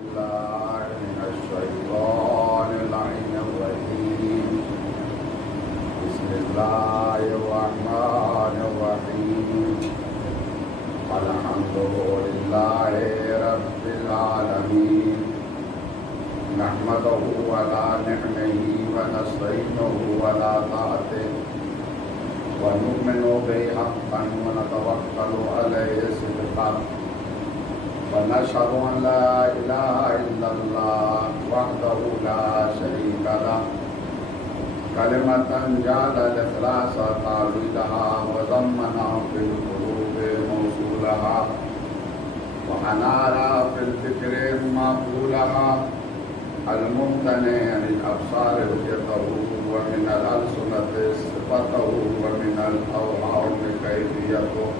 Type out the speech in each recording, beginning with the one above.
الله من الشيطان اللعين الرجيم. بسم الله الرحمن الرحيم. الحمد لله رب العالمين. نحمده على نعمه ونستعينه على طاعته ونؤمن به حقا ونتوكل عليه صدقا ونشهد أن لا إله إلا الله وحده لا شريك له كلمة جعل الإخلاص تعويلها وضمنا في القلوب موصولها وأنار في الفكر مقولها الممتنع للأبصار رؤيته ومن الألسنة صفته ومن الأوهام كيفيته.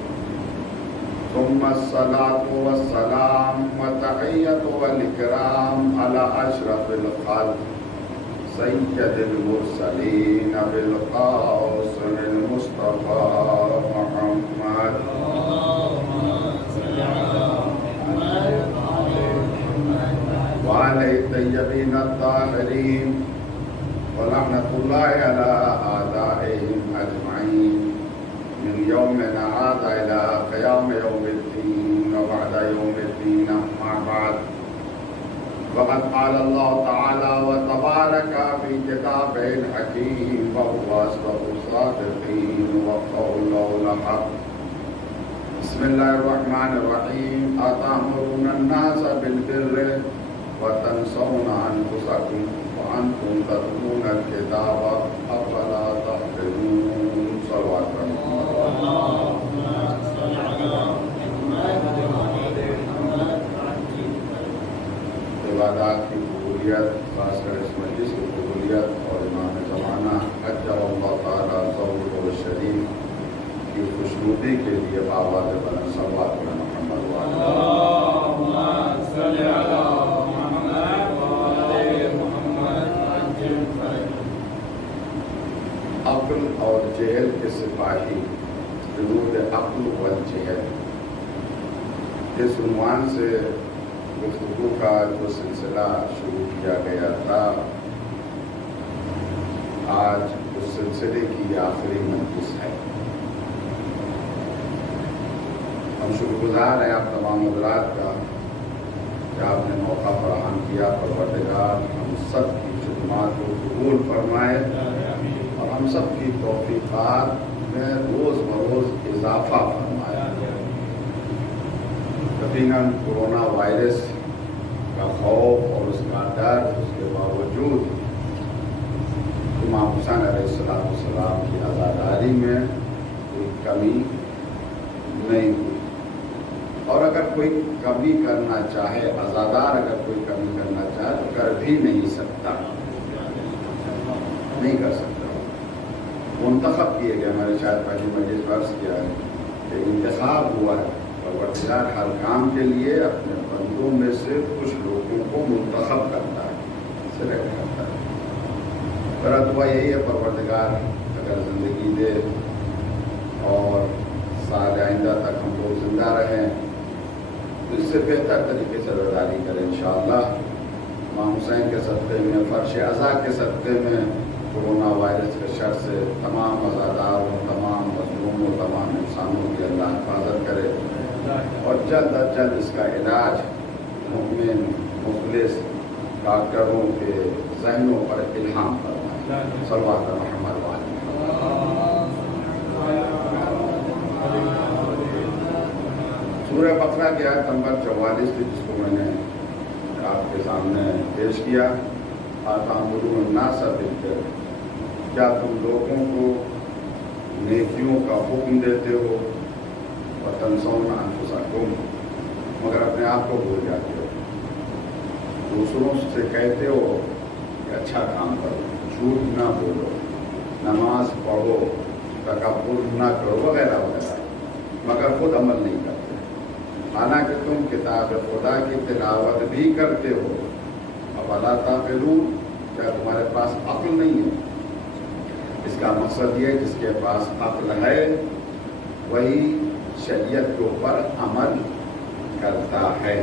ثم الصلاة والسلام والتحية والإكرام على أشرف الخلق سيد المرسلين بالقاسم المصطفى محمد وعلى الطيبين الطاهرين ولعنة الله على أعدائهم أجمعين من يومنا هذا إلى قيام يوم الدين وبعد يوم الدين. أما بعد وقد قال الله تعالى وتبارك في كتابه الحكيم وهو أصدق الصادقين وقوله الحق. بسم الله الرحمن الرحيم. أتأمرون الناس بالبر وتنسون أنفسكم وأنتم تتلون الكتاب أفلا تعقلون. صلوات عبادات کی قبولیت، خاص کر اس مجلس کی قبولیت اور امام زمانہ اجر اللہ تعالیٰ ظہور و شریف کی خوشنودی کے لیے آواز بلند صلوات علی محمد اللہم صلی علی محمد وعلی محمد. عقل اور جہل کے سپاہی جنود عقل والجہل، اس عنوان سے گفتگو کا جو سلسلہ شروع کیا گیا تھا، آج اس سلسلے کی یہ آخری مجلس ہے. ہم شکر گزار ہیں آپ تمام حضرات کا کہ آپ نے موقع فراہم کیا. پروردگار ہم سب کی خدمات کو قبول فرمائے اور ہم سب کی توفیقات میں روز بروز اضافہ فرمائے. یقیناً کورونا وائرس کا خوف اور اس کا ڈر، اس کے باوجود امام حسین علیہ السلام کی عزاداری میں کوئی کمی نہیں ہوئی. اور اگر کوئی کمی کرنا چاہے، عزادار اگر کوئی کمی کرنا چاہے تو کر بھی نہیں سکتا، نہیں کر سکتا. منتخب کیے گئے، ہمارے شاید پہلی مجلس میں عرض کیا ہے کہ انتخاب ہوا ہے. پروردگار ہر کام کے لیے اپنے بندوں میں سے کچھ لوگوں کو منتخب کرتا ہے، سلیکٹ کرتا ہے. میرا دعا یہی ہے پروردگار اگر زندگی دے اور سال آئندہ تک ہم لوگ زندہ رہیں تو اس سے بہتر طریقے سے عزاداری کریں انشاءاللہ. امام حسین کے صدقے میں، فرش عزا کے صدقے میں کورونا وائرس کے شر سے تمام عزاداروں، تمام مظلوموں، تمام انسانوں کی اللہ حفاظت کرے اور جلد از جلد اس کا علاج مومن مخلص ڈاکٹروں کے ذہنوں پر الہام فرمائے. صلوات محمد وعلی. سورہ بقرہ کی آیت نمبر 44 تھی جس کو میں نے آپ کے سامنے پیش کیا. أَتَأْمُرُونَ النَّاسَ بِالْبِرِّ، کیا تم لوگوں کو نیکیوں کا حکم دیتے ہو، وَتَنْسَوْنَ أَنفُسَكُمْ، مگر اپنے آپ کو بھول جاتے ہو. دوسروں سے کہتے ہو کہ اچھا کام کرو، جھوٹ نہ بولو، نماز پڑھو، تکبر نہ کرو وغیرہ وغیرہ، مگر خود عمل نہیں کرتے. حالانکہ تم کتاب خدا کی تلاوت بھی کرتے ہو. افلا تعقلون، کیا تمہارے پاس عقل نہیں ہے؟ اس کا مقصد یہ ہے جس کے پاس عقل ہے وہی شریعت کے اوپر عمل کرتا ہے.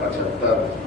75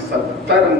70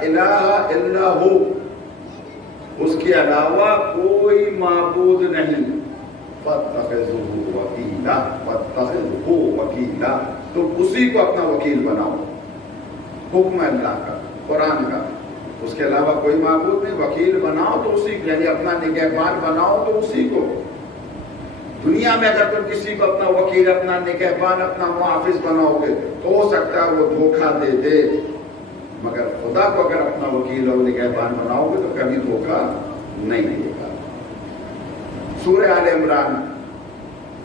الہ الا ہو، اس کے علاوہ کوئی معبود نہیں، فاتخذہ وکیلا، فاتخذہ وکیلا، تم اسی کو اپنا وکیل بناؤ، حکم اللہ کا، قرآن کا، اس کے علاوہ کوئی معبود نہیں، وکیل بناؤ تو اسی کو، یعنی اپنا نگہبان بناؤ تو اسی کو۔ دنیا میں اگر تم کسی کو اپنا وکیل، اپنا نگہبان، اپنا محافظ بناؤ گے تو ہو سکتا ہے وہ دھوکہ دے دے، مگر خدا کو اگر اپنا وکیل اور نگہبان بناؤ گے تو کبھی دھوکہ نہیں دے گا۔ سورہ آل عمران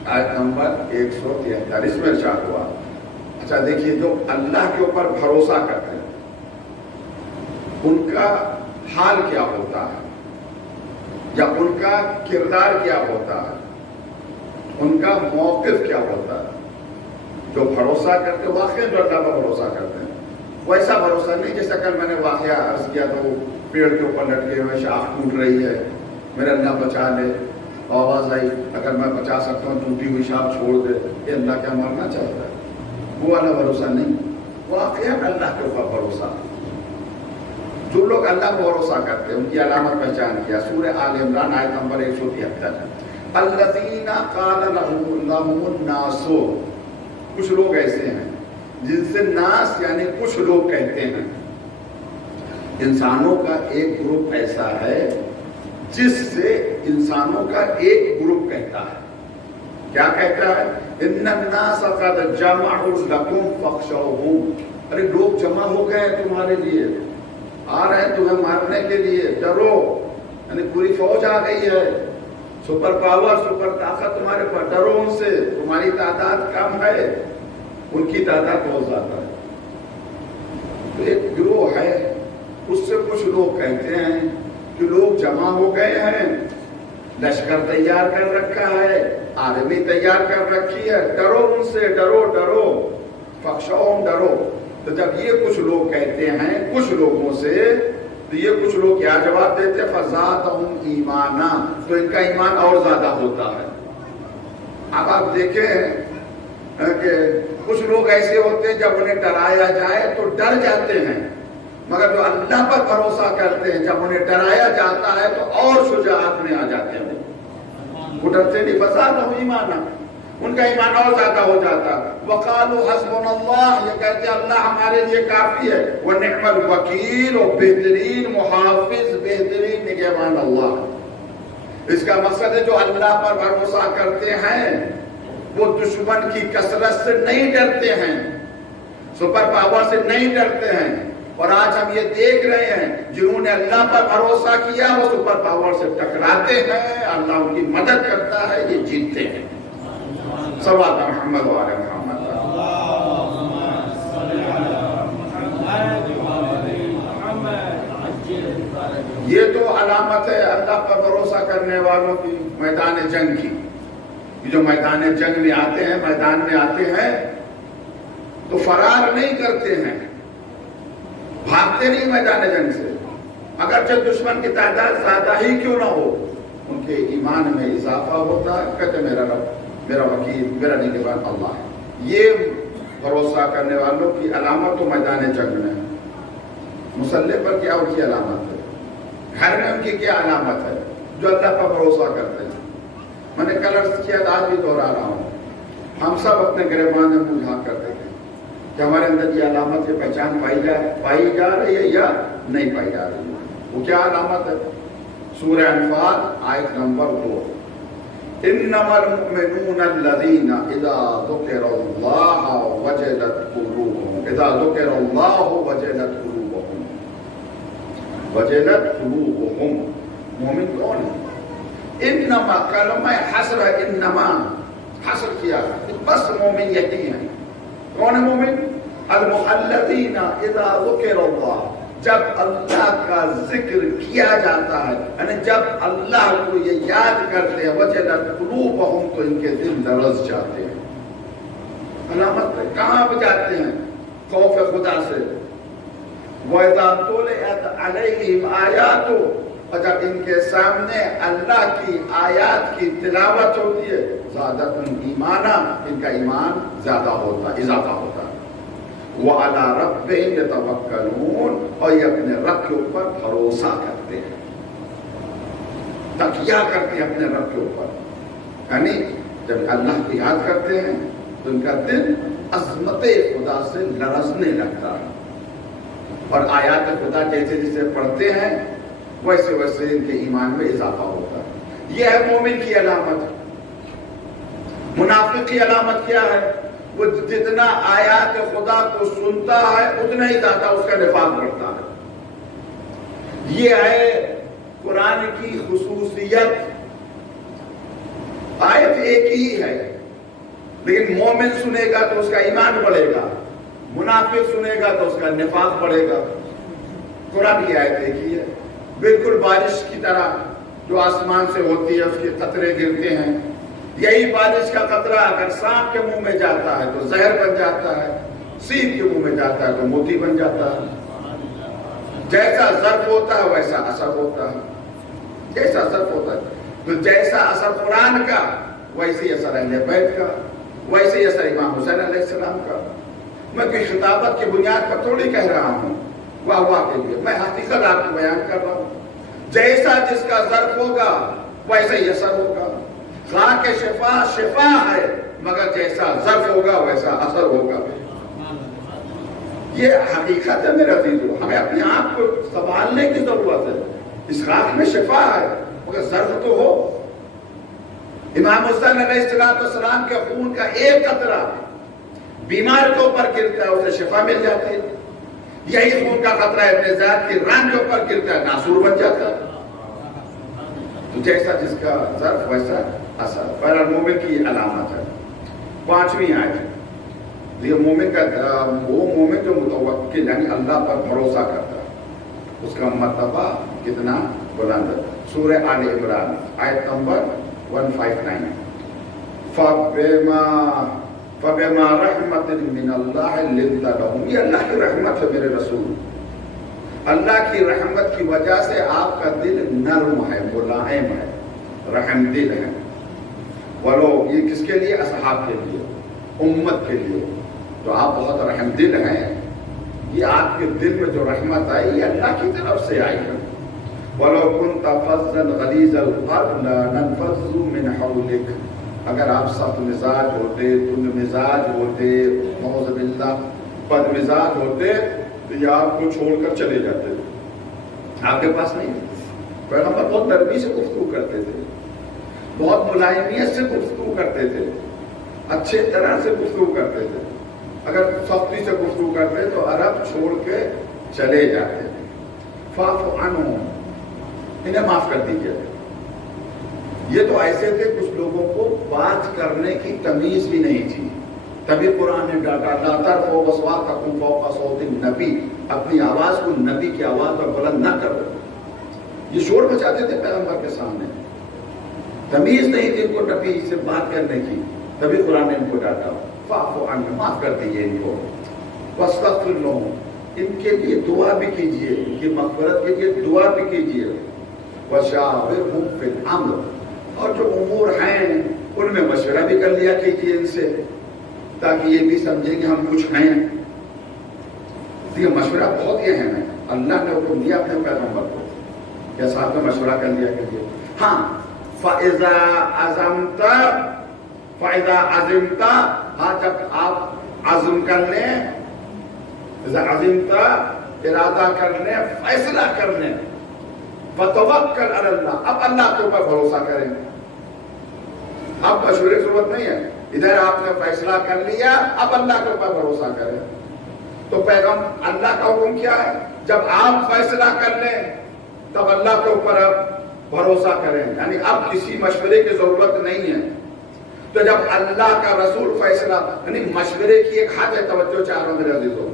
آیت نمبر 143 میں ارشاد ہوا۔ اچھا دیکھیے، جو اللہ کے اوپر بھروسہ کرتے ہیں ان کا حال کیا ہوتا ہے، یا ان کا کردار کیا ہوتا ہے، ان کا موقف کیا ہوتا ہے۔ جو بھروسہ کرتے واقعی جو اللہ پر بھروسہ کرتے ہیں، ویسا بھروسہ نہیں جیسا کل میں نے واقعہ عرض کیا تو پیڑ کے اوپر لٹکے ہوئے، شاخ ٹوٹ رہی ہے، میرا اللہ بچا لے، آواز آئی اگر میں بچا سکتا ہوں ٹوٹی ہوئی شاخ چھوڑ دے، یہ اللہ کیا مرنا چاہتا ہے؟ وہ والا بھروسہ نہیں، واقعی اللہ کے اوپر بھروسہ۔ جو لوگ اللہ پر بھروسہ کرتے ہیں ان کی علامت پہچان کیا۔ سورہ آل عمران آیت نمبر 173، الذین قال لهم الناس، کچھ لوگ ایسے ہیں جن سے ناس یعنی کچھ لوگ کہتے ہیں۔ انسانوں کا ایک گروپ ایسا ہے جس سے انسانوں کا ایک گروپ کہتا ہے، کیا کہتا ہے؟ ان الناس قد جمعوا لکم فاخشوہم، ارے لوگ جمع ہو گئے تمہارے لیے، آ رہے ہیں تمہیں مارنے کے لیے، ڈرو، یعنی پوری فوج آ گئی ہے، سپر پاور، سپر طاقت تمہارے پر، ڈرو ان سے، تمہاری تعداد کم ہے، ان کی تعداد بہت زیادہ ہے۔ تو ایک گروہ ہے، اس سے کچھ لوگ کہتے ہیں کہ لوگ جمع ہو گئے ہیں، لشکر تیار کر رکھا ہے، آرمی تیار کر رکھی ہے، ڈرو ان سے، ڈرو ڈرو، فخشوہم، ڈرو۔ تو جب یہ کچھ لوگ کہتے ہیں کچھ لوگوں سے، تو یہ کچھ لوگ کیا جواب دیتے؟ فزادہم ایمانا، تو ان کا ایمان اور زیادہ ہوتا ہے۔ اب آپ دیکھیں کہ کچھ لوگ ایسے ہوتے ہیں جب انہیں ڈرایا جائے تو ڈر جاتے ہیں، مگر جو اللہ پر بھروسہ کرتے ہیں جب انہیں ڈرایا جاتا ہے تو اور شجاعت میں آ جاتے ہیں، وہ ڈرتے نہیں، فزادہم ایمانا، ان کا ایمان اور زیادہ ہو جاتا ہے۔ وقالوا حسبنا اللہ، یہ کہتے ہیں اللہ ہمارے لیے کافی ہے، ونعم الوکیل، اور بہترین محافظ، بہترین نگہبان اللہ۔ اس کا مقصد ہے جو اللہ پر بھروسہ کرتے ہیں وہ دشمن کی کثرت سے نہیں ڈرتے ہیں، سپر پاور سے نہیں ڈرتے ہیں۔ اور آج ہم یہ دیکھ رہے ہیں جنہوں نے اللہ پر بھروسہ کیا وہ سپر پاور سے ٹکراتے ہیں، اللہ ان کی مدد کرتا ہے، یہ جیتتے ہیں۔ صلوات محمد و آل محمد۔ یہ تو علامت ہے اللہ پر بھروسہ کرنے والوں کی میدان جنگ کی۔ جو میدان جنگ میں آتے ہیں، میدان میں آتے ہیں تو فرار نہیں کرتے ہیں، بھاگتے نہیں میدان جنگ سے، اگرچہ دشمن کی تعداد زیادہ ہی کیوں نہ ہو، ان کے ایمان میں اضافہ ہوتا ہے، کہتے میرا رب، میرا وکیل، میرا نگہبان اللہ ہے۔ یہ بھروسہ کرنے والوں کی علامت تو میدان جنگ میں ہے۔ مسلح پر کیا ان کی علامت ہے؟ گھر میں ان کی کیا علامت ہے؟ جو اللہ پر بھروسہ کرتے ہیں۔ میں نے کل عرض کیا، آج بھی دوہرا رہا ہوں، ہم سب اپنے گریبان میں منہ ڈھانک کر دیتے ہیں کہ ہمارے اندر یہ علامت، یہ پہچان پائی جا رہی ہے یا نہیں پائی جا رہی ہے۔ وہ کیا علامت ہے؟ سورہ انفال آیت نمبر 2، انما المؤمنون الذین اذا ذکر اللہ وجلت قلوبهم، اذا ذکر اللہ وجلت قلوبهم، وجلت قلوبهم۔ مومن کون ہے؟ انما، کلمہ حصر ہے، انما حصر کیا، بس مومن یہی ہیں۔ کون ہے مومن؟ المخلدین اذا ذکر اللہ، جب اللہ کا ذکر کیا جاتا ہے، یعنی جب اللہ کو یہ یاد کرتے ہیں، وجلت قلوبہم، تو ان کے دل لرز جاتے ہیں۔ علامت ہے، کہاں پہ جاتے ہیں؟ خوف خدا سے۔ وَإِذَا تُلِيَتْ عَلَيْهِمْ آيَاتُهُ، اور جب ان کے سامنے اللہ کی آیات کی تلاوت ہوتی ہے، زادتہم ایمانا، ان کا ایمان زیادہ ہوتا، اضافہ ہوتا ہے۔ وَعَلَىٰ رَبِّهِمْ يَتَوَكَّلُونَ، اور یہ اپنے رب کے اوپر بھروسہ کرتے ہیں، تکیہ کرتے ہیں اپنے رب کے اوپر. یعنی جب اللہ کو یاد کرتے ہیں تو ان کا دل عظمت خدا سے لرزنے لگتا ہے، اور آیات خدا جیسے جیسے پڑھتے ہیں ویسے ویسے ان کے ایمان میں اضافہ ہوتا ہے. یہ ہے مومن کی علامت. منافق کی علامت کیا ہے؟ وہ جتنا آیات خدا کو سنتا ہے اتنا ہی زیادہ اس کا نفاق بڑھتا ہے. یہ ہے قرآن کی خصوصیت. آیت ایک ہی ہے لیکن مومن سنے گا تو اس کا ایمان بڑھے گا، منافق سنے گا تو اس کا نفاق بڑھے گا. قرآن کی آیت ایک ہی ہے، بالکل بارش کی طرح جو آسمان سے ہوتی ہے، اس کے قطرے گرتے ہیں. یہی بارش کا قطرہ اگر سانپ کے منہ میں جاتا ہے تو زہر بن جاتا ہے، سیب کے منہ میں جاتا ہے تو موتی بن جاتا ہے. جیسا ظرف ہوتا ہے ویسا اثر ہوتا ہے. جیسا ظرف ہوتا ہے تو جیسا اثر قرآن کا ویسے ہی اثر اہل بیت کا، ویسے ہی اثر امام حسین علیہ السلام کا. میں کوئی خطابت کی بنیاد پر تھوڑی کہہ رہا ہوں واہ واہ کے لیے، میں حقیقت آپ کو بیان کر رہا ہوں. جیسا جس کا ظرف ہوگا ویسا ہی اثر ہوگا. خواہ کہ شفا شفا ہے مگر جیسا ظرف ہوگا ویسا اثر ہوگا. یہ حقیقت ہے میرے عزیزو. ہمیں اپنے آپ کو سنبھالنے کی ضرورت ہے. اس خاک میں شفا ہے مگر ظرف تو ہو. امام حسین علیہ السلام کے خون کا ایک قطرہ بیمار کے اوپر گرتا ہے اسے شفا مل جاتی ہے. یہی خون کا قطرہ ابن زیاد کی ران کے اوپر گرتا ہے ناسور بن جاتا ہے. تو جیسا جس کا ظرف ویسا اثر. بہرحال مومن کی علامت ہے. 5ویں آیت، یہ مومن کا وہ مومن جو متوکل یعنی اللہ پر بھروسہ کرتا ہے، اس کا مرتبہ کتنا بلند ہے. سورہ آل عمران آیت نمبر 159. فَبِمَا رَحْمَةٍ مِّنَ اللَّهِ لِنْتَ لَهُمْ. یہ اللہ کی رحمت ہے میرے رسول. اللہ کی رحمت کی وجہ سے آپ کا دل نرم ہے، ملائم ہے، رحم دل ہے. ولو یہ کس کے لیے؟ اصحاب کے لیے، امت کے لیے. تو آپ بہت رحم دل ہیں. یہ آپ کے دل میں جو رحمت آئی یہ اللہ کی طرف سے آئی ہے. وَلَوْ كُنْتَ فَظًّا غَلِيظَ الْقَلْبِ لَانفَضُّوا مِنْ حَوْلِكَ. اگر آپ سخت مزاج ہوتے، تند مزاج ہوتے، نعوذ باللہ بد مزاج ہوتے تو یہ آپ کو چھوڑ کر چلے جاتے. آپ کے پاس نہیں. پیغمبر بہت نرمی سے گفتگو کرتے تھے، بہت ملائمیت سے گفتگو کرتے تھے، اچھے طرح سے گفتگو کرتے تھے. اگر سختی سے گفتگو کرتے تو عرب چھوڑ کے چلے جاتے تھے. فاعف عنہم، انہیں معاف کر دیجیے. یہ تو ایسے تھے کچھ لوگوں کو بات کرنے کی تمیز بھی نہیں تھی. تبھی قرآن نے ڈانٹا لا ترفعوا اصواتکم فوق صوت النبی. اپنی آواز کو نبی کی آواز پر بلند نہ کرو. یہ شور مچاتے تھے پیغمبر کے سامنے. تمیز نہیں تھی ان کو نبی سے بات کرنے کی. تبھی قرآن نے ان کو ڈانٹا. فاعف عنہم، معاف کر دیجیے ان کو. واستغفر لہم، ان کے لیے دعا بھی کیجیے، ان کی مغفرت کے لیے دعا بھی کیجیے. وشاورہم فی الامر، اور جو امور ہیں ان میں مشورہ بھی کر لیا کیجیے ان سے، تاکہ یہ بھی سمجھیں کہ ہم کچھ ہیں. یہ مشورہ بہت یہ ہے. اللہ نے حکم دیا اپنے پیغمبر کو کہ ساتھ میں مشورہ کر لیا کیجیے. ہاں فَإِذَا عَزِمْتَ، ہاں جب آپ عزم کر لیں، عزمت ارادہ کر لیں، فیصلہ کر لیں، فَتَوَكَّلْ عَلَى اللَّهِ، اب اللہ کے اوپر بھروسہ کریں. اب مشورے کی ضرورت نہیں ہے. ادھر آپ نے فیصلہ کر لیا، اب اللہ کے اوپر بھروسہ کریں. تو پیغام اللہ کا حکم کیا ہے؟ جب آپ فیصلہ کر لیں تب اللہ کے اوپر آپ بھروسہ کریں. یعنی اب کسی مشورے کی ضرورت نہیں ہے. تو جب اللہ کا رسول فیصلہ، یعنی مشورے کی ایک حد ہے. توجہ چاہ رہا ہوں میرے عزیزوں،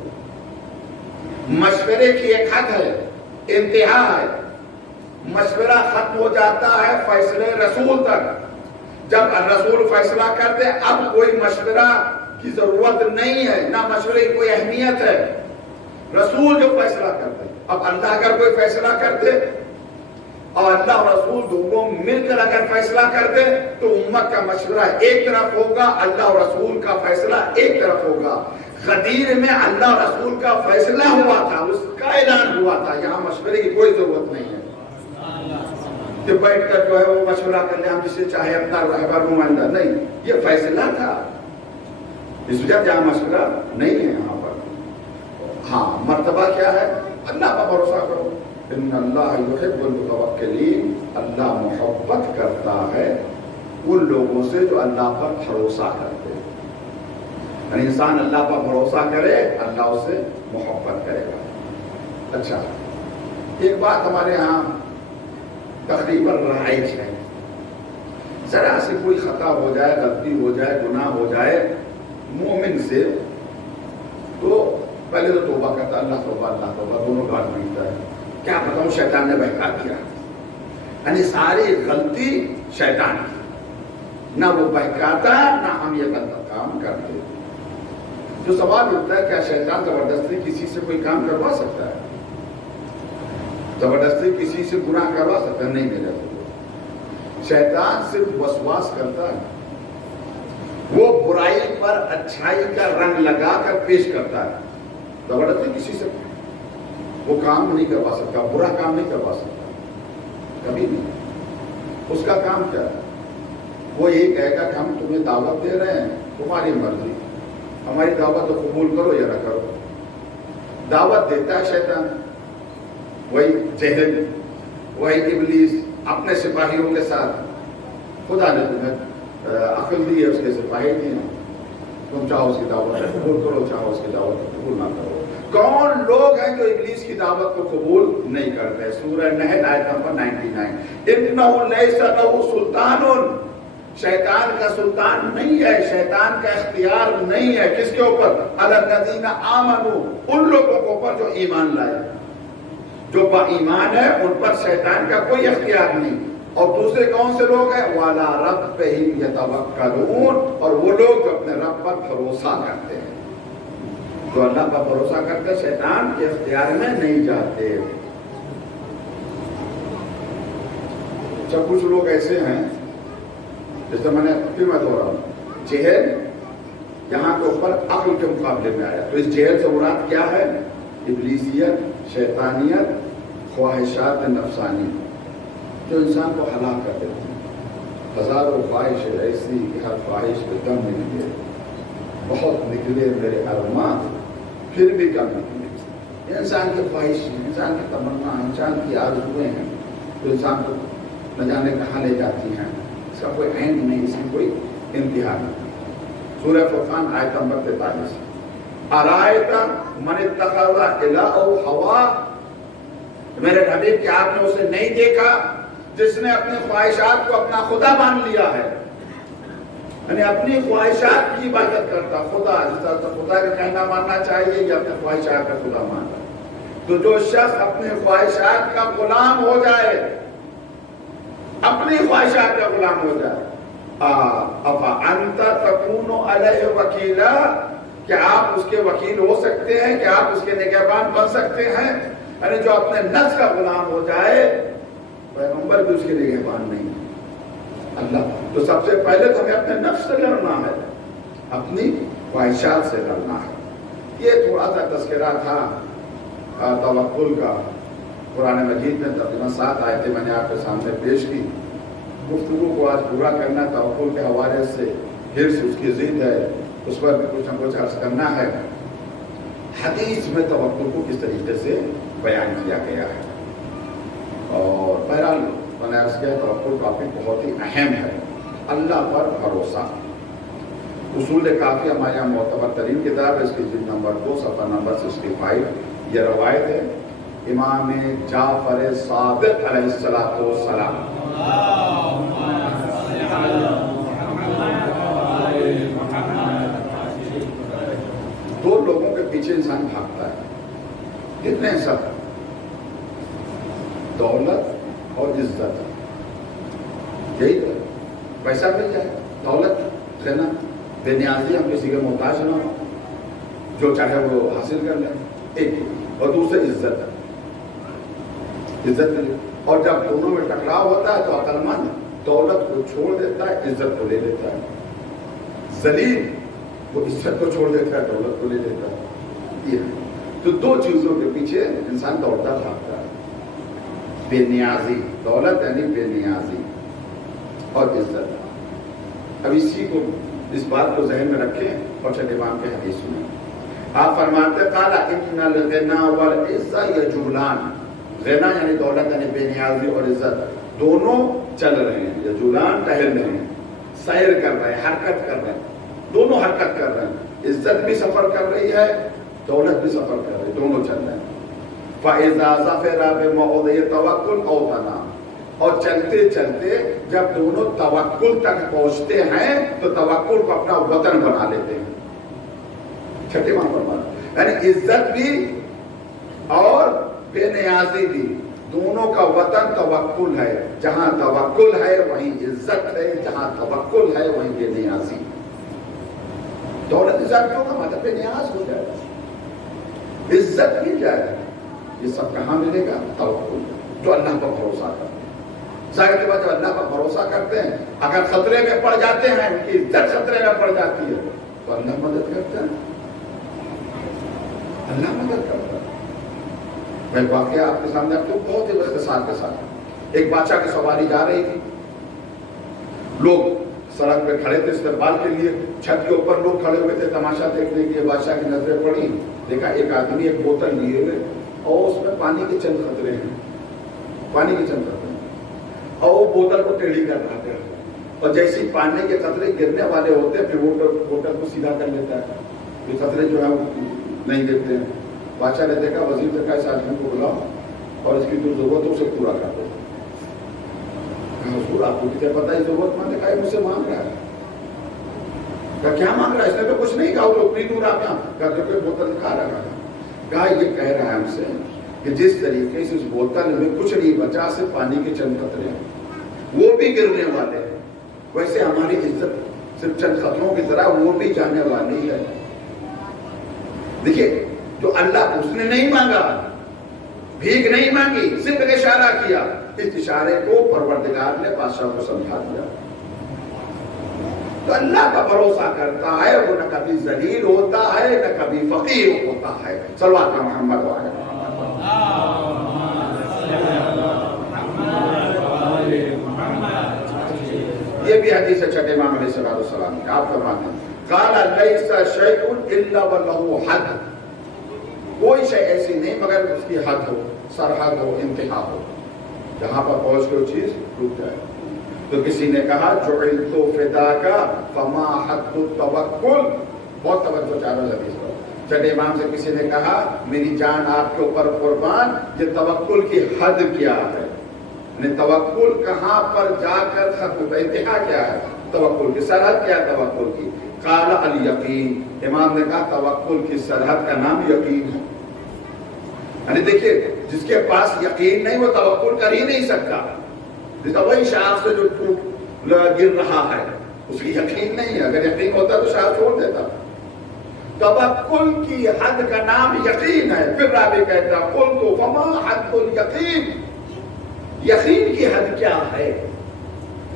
مشورے کی ایک حد ہے، انتہا ہے. مشورہ ختم ہو جاتا ہے فیصلے رسول تک. جب رسول فیصلہ کر دے اب کوئی مشورہ کی ضرورت نہیں ہے، نہ مشورے کی کوئی اہمیت ہے. رسول جو فیصلہ کر دے. اب اللہ اگر کوئی فیصلہ کر دے اور اللہ اور رسول دونوں مل کر اگر فیصلہ کر دے تو امت کا مشورہ ایک طرف ہوگا، اللہ اور رسول کا فیصلہ ایک طرف ہوگا. غدیر میں اللہ رسول کا فیصلہ ہوا تھا، اس کا اعلان ہوا تھا، یہاں مشورے کی کوئی ضرورت نہیں ہے کہ بیٹھ کر جو ہے وہ مشورہ کر لیں ہم جسے چاہے اپنا رہبر نمائندہ، نہیں، یہ فیصلہ تھا، اس وجہ سے یہاں مشورہ نہیں ہے یہاں پر۔ ہاں مرتبہ کیا ہے؟ اللہ پر بھروسہ کرو، ان اللہ یحب المتوکلین، اللہ محبت کرتا ہے ان لوگوں سے جو اللہ پر بھروسہ کرتے ہیں، یعنی انسان اللہ پر بھروسہ کرے اللہ اسے محبت کرے گا۔ اچھا، ایک بات ہمارے ہاں تقریباً رائج ہے، ذرا سے کوئی خطا ہو جائے، غلطی ہو جائے، گناہ ہو جائے مومن سے، تو پہلے تو توبہ کرتا، اللہ توبہ دونوں بات ملتا ہے، کیا بتاؤں شیطان نے بہکا دیا، یعنی ساری غلطی شیطان کی، نہ وہ بہکاتا نہ ہم یہ غلط کام کرتے۔ جو سوال اٹھتا ہے کیا شیطان زبردستی کسی سے کوئی کام کروا سکتا ہے؟ زبردستی کسی سے گناہ کروا سکتا ہے؟ نہیں میرے کو، شیطان صرف وسواس کرتا ہے، وہ برائی پر اچھائی کا رنگ لگا کر پیش کرتا ہے، زبردستی کسی سے وہ کام نہیں کروا سکتا، برا کام نہیں کروا سکتا، کبھی نہیں۔ اس کا کام کیا ہے؟ وہ یہ کہے گا کہ ہم تمہیں دعوت دے رہے ہیں، تمہاری مرضی، ہماری دعوت تو قبول کرو یا نہ کرو۔ دعوت دیتا ہے شیطان، وہی جہل، وہی ابلیس اپنے سپاہیوں کے ساتھ، خدا نے تمہیں عقل دی ہے، اس کے سپاہی دی ہیں، تم چاہو اس کی دعوت قبول کرو، چاہو اس کی دعوت قبول نہ کرو۔ کون لوگ ہیں جو ابلیس کی دعوت کو قبول نہیں کرتے؟ سورہ نحل آیت نمبر 99، اِنَّهُ لَيْسَ لَهُ سُلْطَانٌ، شیطان کا سلطان نہیں ہے، شیطان کا اختیار نہیں ہے، کس کے اوپر؟ عَلَى الَّذِينَ آمَنُوا، ان لوگوں کے اوپر جو ایمان لائے، جو با ایمان ہے ان پر شیطان کا کوئی اختیار نہیں۔ اور دوسرے کون سے لوگ ہیں؟ وَعَلَىٰ رَبِّهِمْ يَتَوَكَّلُونَ، اور وہ لوگ جو اپنے رب پر بھروسہ کرتے ہیں، جو اللہ پر بھروسہ کرتے ہیں، شیطان کے اختیار میں نہیں جاتے۔ جب کچھ لوگ ایسے ہیں، جیسے میں نے پھر میں دوہراؤں، جہل یہاں کے اوپر عقل کے مقابلے میں آیا، تو اس جہل سے مراد کیا ہے؟ ابلیسیت، شیطانیت، خواہشات نفسانی، جو انسان کو ہلاک کر دیتے ہیں۔ ہزاروں خواہش ایسی کہ ہر خواہش پہ دم نکلے، بہت نکلے میرے ارماں پھر بھی کم نکلے۔ انسان کی خواہش، انسان کی تمنا، انسان کی آرزویں ہیں، تو انسان کو نہ جانے کہاں لے جاتی ہیں، اس کا کوئی اینڈ نہیں، اس کی کوئی انتہا نہیں۔ سورہ فرقان آیت نمبر 43، ارائیت من اتخذ الہہ ہواہ، میرے حبیب کہ آپ نے اسے نہیں دیکھا جس نے اپنی خواہشات کو اپنا خدا مان لیا ہے، یعنی اپنی خواہشات کی عبادت کرتا خدا، جس طرح سے خدا کا کہنا ماننا چاہیے یا اپنے خواہشات کا خدا ماننا۔ تو جو شخص اپنی خواہشات کا غلام ہو جائے، اپنی خواہشات کا غلام ہو جائے، افانت تکون علیہ وکیلا، کہ آپ اس کے وکیل ہو سکتے ہیں، کہ آپ اس کے نگہبان بن سکتے ہیں؟ یعنی جو اپنے نفس کا غلام ہو جائے، پیغمبر بھی اس کے نگہبان نہیں ہے، اللہ۔ تو سب سے پہلے تو ہمیں اپنے نفس سے لڑنا ہے، اپنی خواہشات سے لڑنا ہے۔ یہ تھوڑا سا تذکرہ تھا توکل کا، قرآن مجید میں تقریباً 7 آیتیں میں نے آپ کے سامنے پیش کی۔ گفتگو کو آج پورا کرنا توکل کے حوالے سے، حرص اس کی ضد ہے، اس پر بھی کچھ نہ کچھ عرض کرنا ہے۔ حدیث میں توکل کو کس طریقے سے بیان کیا گیا ہے، اور بہرحال میں نے عرض کیا توکل ٹاپک بہت ہی اہم ہے۔ اللہ پر بھروسہ، اصول کافی ہمارے یہاں معتبر ترین کتاب ہے، اس کی جلد نمبر 2 صفحہ نمبر 65۔ یہ روایت ہے امام جعفر صادق علیہ السلام، دو لوگوں کے پیچھے انسان بھاگتا ہے، کتنے ہیں سب؟ دولت اور عزت، یہی تو پیسہ مل جائے، دولت لینا، بے نیازی، ہم کسی کے محتاج نہ ہو، جو چاہے وہ حاصل کر لیں، ایک، اور دوسرے عزت ملے۔ اور جب دونوں میں ٹکراؤ ہوتا ہے تو عقل مند دولت کو چھوڑ دیتا ہے، عزت کو لے لیتا ہے، ذلیل وہ عزت کو چھوڑ دیتا ہے، دولت کو لے لیتا ہے. یہ تو دو چیزوں کے پیچھے انسان دوڑتا بھاگتا ہے، بے نیازی، دولت یعنی بے نیازی اور عزت. اب اسی کو، اس بات کو ذہن میں رکھیں اور چھٹے امام کے حدیث سنیں. آپ فرماتے قال ان الغنا والعزہ یجولان، غنا یعنی دولت یعنی بے نیازی اور عزت دونوں چل رہے ہیں. یجولان ٹہل رہے ہیں، سیر کر رہے ہیں، حرکت کر رہے ہیں، دونوں حرکت کر رہے ہیں. عزت بھی سفر کر رہی ہے، دولت بھی سفر کر رہی ہے، دونوں چل رہے ہیں. فَإِذَا ظَفِرَ بِمَوْضِعِ تَوَكُّلٍ أَوْ تَنَامٍ، اور چلتے چلتے جب دونوں توکل تک پہنچتے ہیں تو توکل کو اپنا وطن بنا لیتے ہیں. چھٹے ماں فرمانا یعنی عزت بھی اور بے نیازی بھی، دونوں کا وطن توکل ہے. جہاں توکل ہے وہیں عزت ہے، جہاں توکل ہے وہیں بے نیازی. دولت عزت کیوں کا مطلب بے نیاز ہو جائے گا، عزت مل جائے گا. یہ سب کہاں ملے گا؟ توکل، جو اللہ پر بھروسہ کرتے ہیں. ظاہر کے بعد جو اللہ پر بھروسہ کرتے ہیں اگر خطرے میں پڑ جاتے ہیں، ان کی عزت خطرے میں پڑ جاتی ہے تو اللہ مدد کرتا ہے، اللہ مدد کرتا ہے. میں واقعہ آپ کے سامنے آپ کو بہت ہی اختصار کے ساتھ، ایک بادشاہ کی سواری جا رہی تھی، لوگ سڑک پہ کھڑے تھے استقبال کے لیے، چھت کے اوپر لوگ کھڑے ہوئے تھے تماشا دیکھنے کے لیے. بادشاہ کی نظریں پڑی، دیکھا ایک آدمی ایک بوتل لیے ہوئے اور اس میں پانی کے چند قطرے ہیں، پانی کے چند قطرے ہیں، اور وہ بوتل کو ٹیڑھی کر رہا ہے، اور جیسے پانی کے قطرے گرنے والے ہوتے ہیں پھر وہ بوتل کو سیدھا کر لیتا ہے. یہ قطرے جو ہے وہ نہیں گرتے ہیں. بادشاہ نے دیکھا، وزیر نے کہا اس آدمی کو بلاؤ اور اس کی جو ضرورت ہے اسے پورا کر دو. حضور آپ کو کیا پتا ہے ضرورت مند ہے؟ مجھ سے مانگ رہا ہے. کیا مانگ رہا ہے؟ اس نے تو کچھ نہیں کہا، وہ اتنی دور آپ یہاں کوئی بوتل دکھا رہا ہے. کہا یہ کہہ رہا ہے ہم سے کہ جس طریقے سے اس بوتل میں کچھ نہیں بچا، صرف پانی کے چند قطرے ہیں، وہ بھی گرنے والے ہیں، ویسے ہماری عزت صرف چند قطروں کی طرح وہ بھی جانے والی ہے. دیکھیے جو اللہ، اس نے نہیں مانگا، بھیک نہیں مانگی، صرف ایک اشارہ کیا. اس اشارے کو پروردگار نے بادشاہ کو سمجھا دیا. تو اللہ کا بھروسہ کرتا ہے وہ نہ کبھی ذلیل ہوتا ہے نہ کبھی فقیر ہوتا ہے. صلوات محمد وعلی یہ بھی حدیث ہے چھٹے امام علیہ السلام کی. آپ فرماتے ہیں قال لیس شیء الا ولہ حد، کوئی شے ایسی نہیں مگر اس کی حد ہو، سرحد ہو، انتہا ہو، جہاں پر پہنچ کے وہ چیز رک جائے. تو کسی نے کہا جعلت فداک فما حد التوکل، بہت توجہ چاہیے حدیث پر. چھٹے امام سے کسی نے کہا میری جان آپ کے اوپر قربان، یہ توکل کی حد کیا ہے؟ یعنی توکل کہاں پر جا کر ختم، انتہا کیا ہے توکل کی، سرحد کیا ہے توکل کی؟ قال الیقین، امام نے کہا توکل کی سرحد کا نام یقین ہے. یعنی دیکھیے جس کے پاس یقین نہیں وہ توکل کر ہی نہیں سکتا. جس وہی شاخ سے جو ٹوٹ گر رہا ہے اس کی یقین نہیں ہے، اگر یقین ہوتا تو شاخ چھوڑ دیتا. توکل کی حد کا نام یقین ہے. پھر راوی کہتا قلت فما حد الیقین، یقین کی حد کیا ہے؟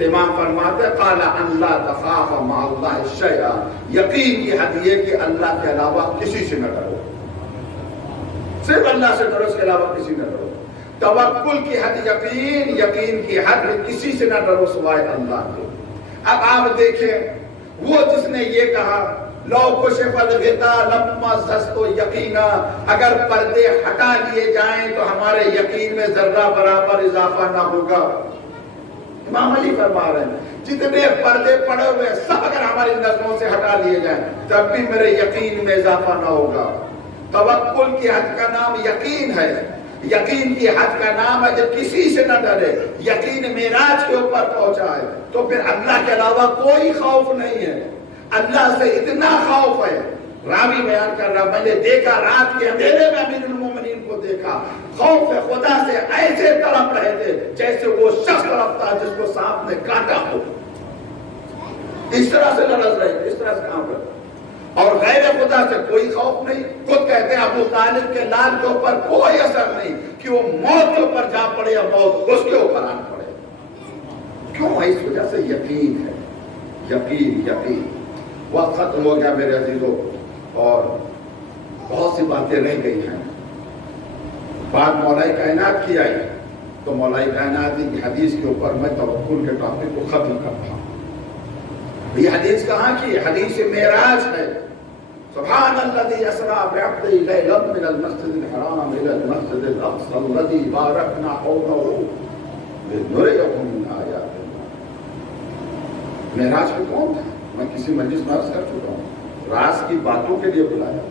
امام فرماتے قال ان لا تخاف مع اللہ شیئا، یقین کی حد یہ کہ اللہ کے علاوہ کسی سے نہ ڈرو، صرف اللہ سے ڈرو، اس کے علاوہ کسی نہ ڈرو. توکل کی حد یقین، یقین کی حد کسی سے نہ ڈرو سوائے اللہ کے. اب آپ دیکھیں وہ جس نے یہ کہا لو کشف الغطاء لما زدت یقینا، اگر پردے ہٹا لیے جائیں تو ہمارے یقین میں ذرہ برابر اضافہ نہ ہوگا. امام علی فرما رہے ہیں جتنے پردے پڑے ہوئے سب اگر ہماری نظروں سے ہٹا لیے جائیں تب بھی میرے یقین میں اضافہ نہ ہوگا. توکل کی حد کا نام یقین ہے. یقین کی حد کا نام ہے جب کسی سے نہ ڈرے، یقین معراج کے اوپر پہنچا ہے تو پھر اللہ کے علاوہ کوئی خوف نہیں ہے. اللہ سے اتنا خوف ہے. راوی بیان کر رہا میں نے دیکھا رات کے اندھیرے میں امیر المومنین کو دیکھا، خوف خدا سے ایسے تڑپ رہے تھے جیسے وہ شخص تڑپتا جس کو سانپ نے کاٹا ہو، اس طرح سے لرز رہے، اس طرح سے کام رہے. اور غیر خدا سے کوئی خوف نہیں. خود کہتے ہیں ابو طالب کے لال کے اوپر کوئی اثر نہیں کہ وہ موت کے اوپر جا پڑے یا موت اس کے اوپر آن پڑے. کیوں؟ اس وجہ سے یقین ہے. یقین یقین وقت ختم ہو گیا میرے عزیزوں، اور بہت سی باتیں رہ گئی ہیں. بات مولائی کائنات کی آئی تو مولائی کائنات کی حدیث کے اوپر میں توکل کے ٹاپک کو ختم کرتا ہوں. یہ حدیث کہاں کی؟ حدیث معراج ہے. سبحان الذي اسرا بعبده ليلا من المسجد الحرام الى المسجد الاقصى الذي باركنا حوله لنريه من آياتنا. معراج پہ کون تھا؟ میں کسی مجلس میں عرض کر چکا ہوں، راز کی باتوں کے لیے بلایا.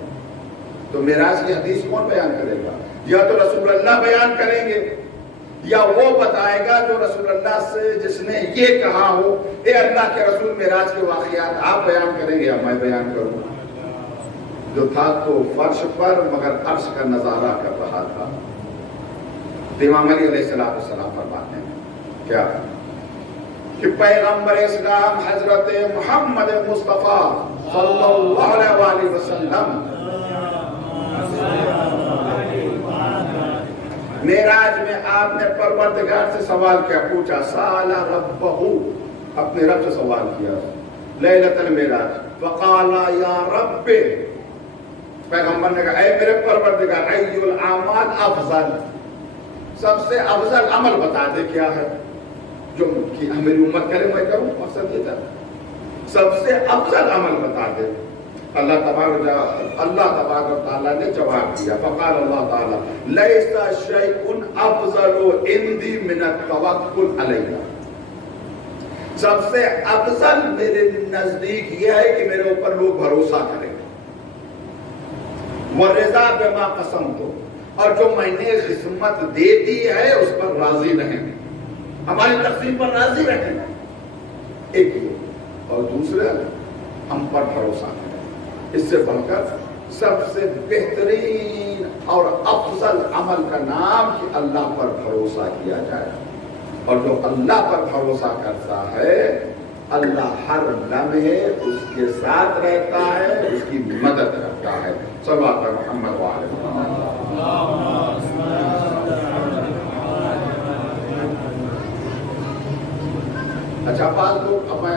تو معراج کی حدیث کون بیان کرے گا؟ یا تو رسول اللہ بیان کریں گے، یا وہ بتائے گا جو رسول اللہ سے جس نے یہ کہا ہو اے اللہ کے رسول معراج کے واقعات آپ بیان کریں گے یا میں بیان کروں؟ جو تھا تو فرش پر مگر عرش کا نظارہ کر رہا تھا. امام علی علیہ السلام فرماتے ہیں کیا کہ پیغمبر اسلام حضرت محمد مصطفیٰ صلی اللہ علیہ وآلہ وسلم معراج میں آپ نے پروردگار سے سوال کیا، پوچھا سال ربہ، اپنے رب سے سوال کیا لیلۃ المعراج. فقال یا رب، پیغمبر نے کہا اے میرے پروردگار، ای الاعمال افضل، سب سے افضل عمل بتا دے کیا ہے جو میری امت کرے میں کروں. مقصد یہ تھا سب سے افضل عمل بتا دے. اللہ تبارک و تعالیٰ نے جواب دیا. فقال اللہ تعالیٰ لیس شیء افضل عندی من التوکل علیہ، سب سے افضل میرے نزدیک یہ ہے کہ میرے اوپر لوگ بھروسہ کریں. وَالرِّضَا بِمَا قَسَمْتُ، اور جو میں نے قسمت دے دی ہے اس پر راضی رہیں، ہماری تقسیم پر راضی رہیں. ایک یہ، اور دوسرے ہم پر بھروسہ کریں. اس سے بڑھ کر سب سے بہترین اور افضل عمل کا نام کہ اللہ پر بھروسہ کیا جائے. اور جو اللہ پر بھروسہ کرتا ہے اللہ ہر لمحے اس کے ساتھ رہتا ہے، اس کی مدد کرتا ہے. صلوات محمد وعلیہ اچھا بعض لوگ، اب میں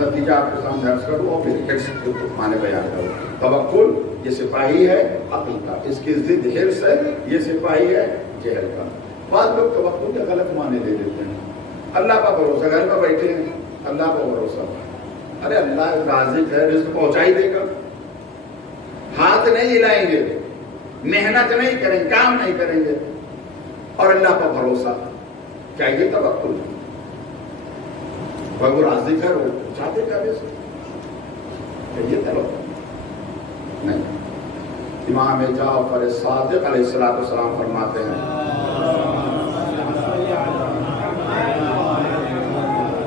نتیجہ آپ کے سامنے عرض کروں اور پھر حرص کے معنی بیان کروں. توکل یہ سپاہی ہے عقل کا، اس کی ضد حرص ہے، یہ سپاہی ہے جہل کا. بعض لوگ توکل کے غلط معنی لے لیتے ہیں. اللہ کا بھروسہ، گھر میں بیٹھے ہیں اللہ کا بھروسہ، ارے اللہ رازق ہے، رزق پہنچا ہی دے گا. ہاتھ نہیں ہلائیں گے، محنت نہیں کریں، کام نہیں کریں گے اور اللہ کا بھروسہ، کیا یہ توکل ہے؟ وہ رازق ہے، وہ پہنچا دے گا رزق، یہ توکل نہیں. امام جعفر صادق علیہ السلام فرماتے ہیں،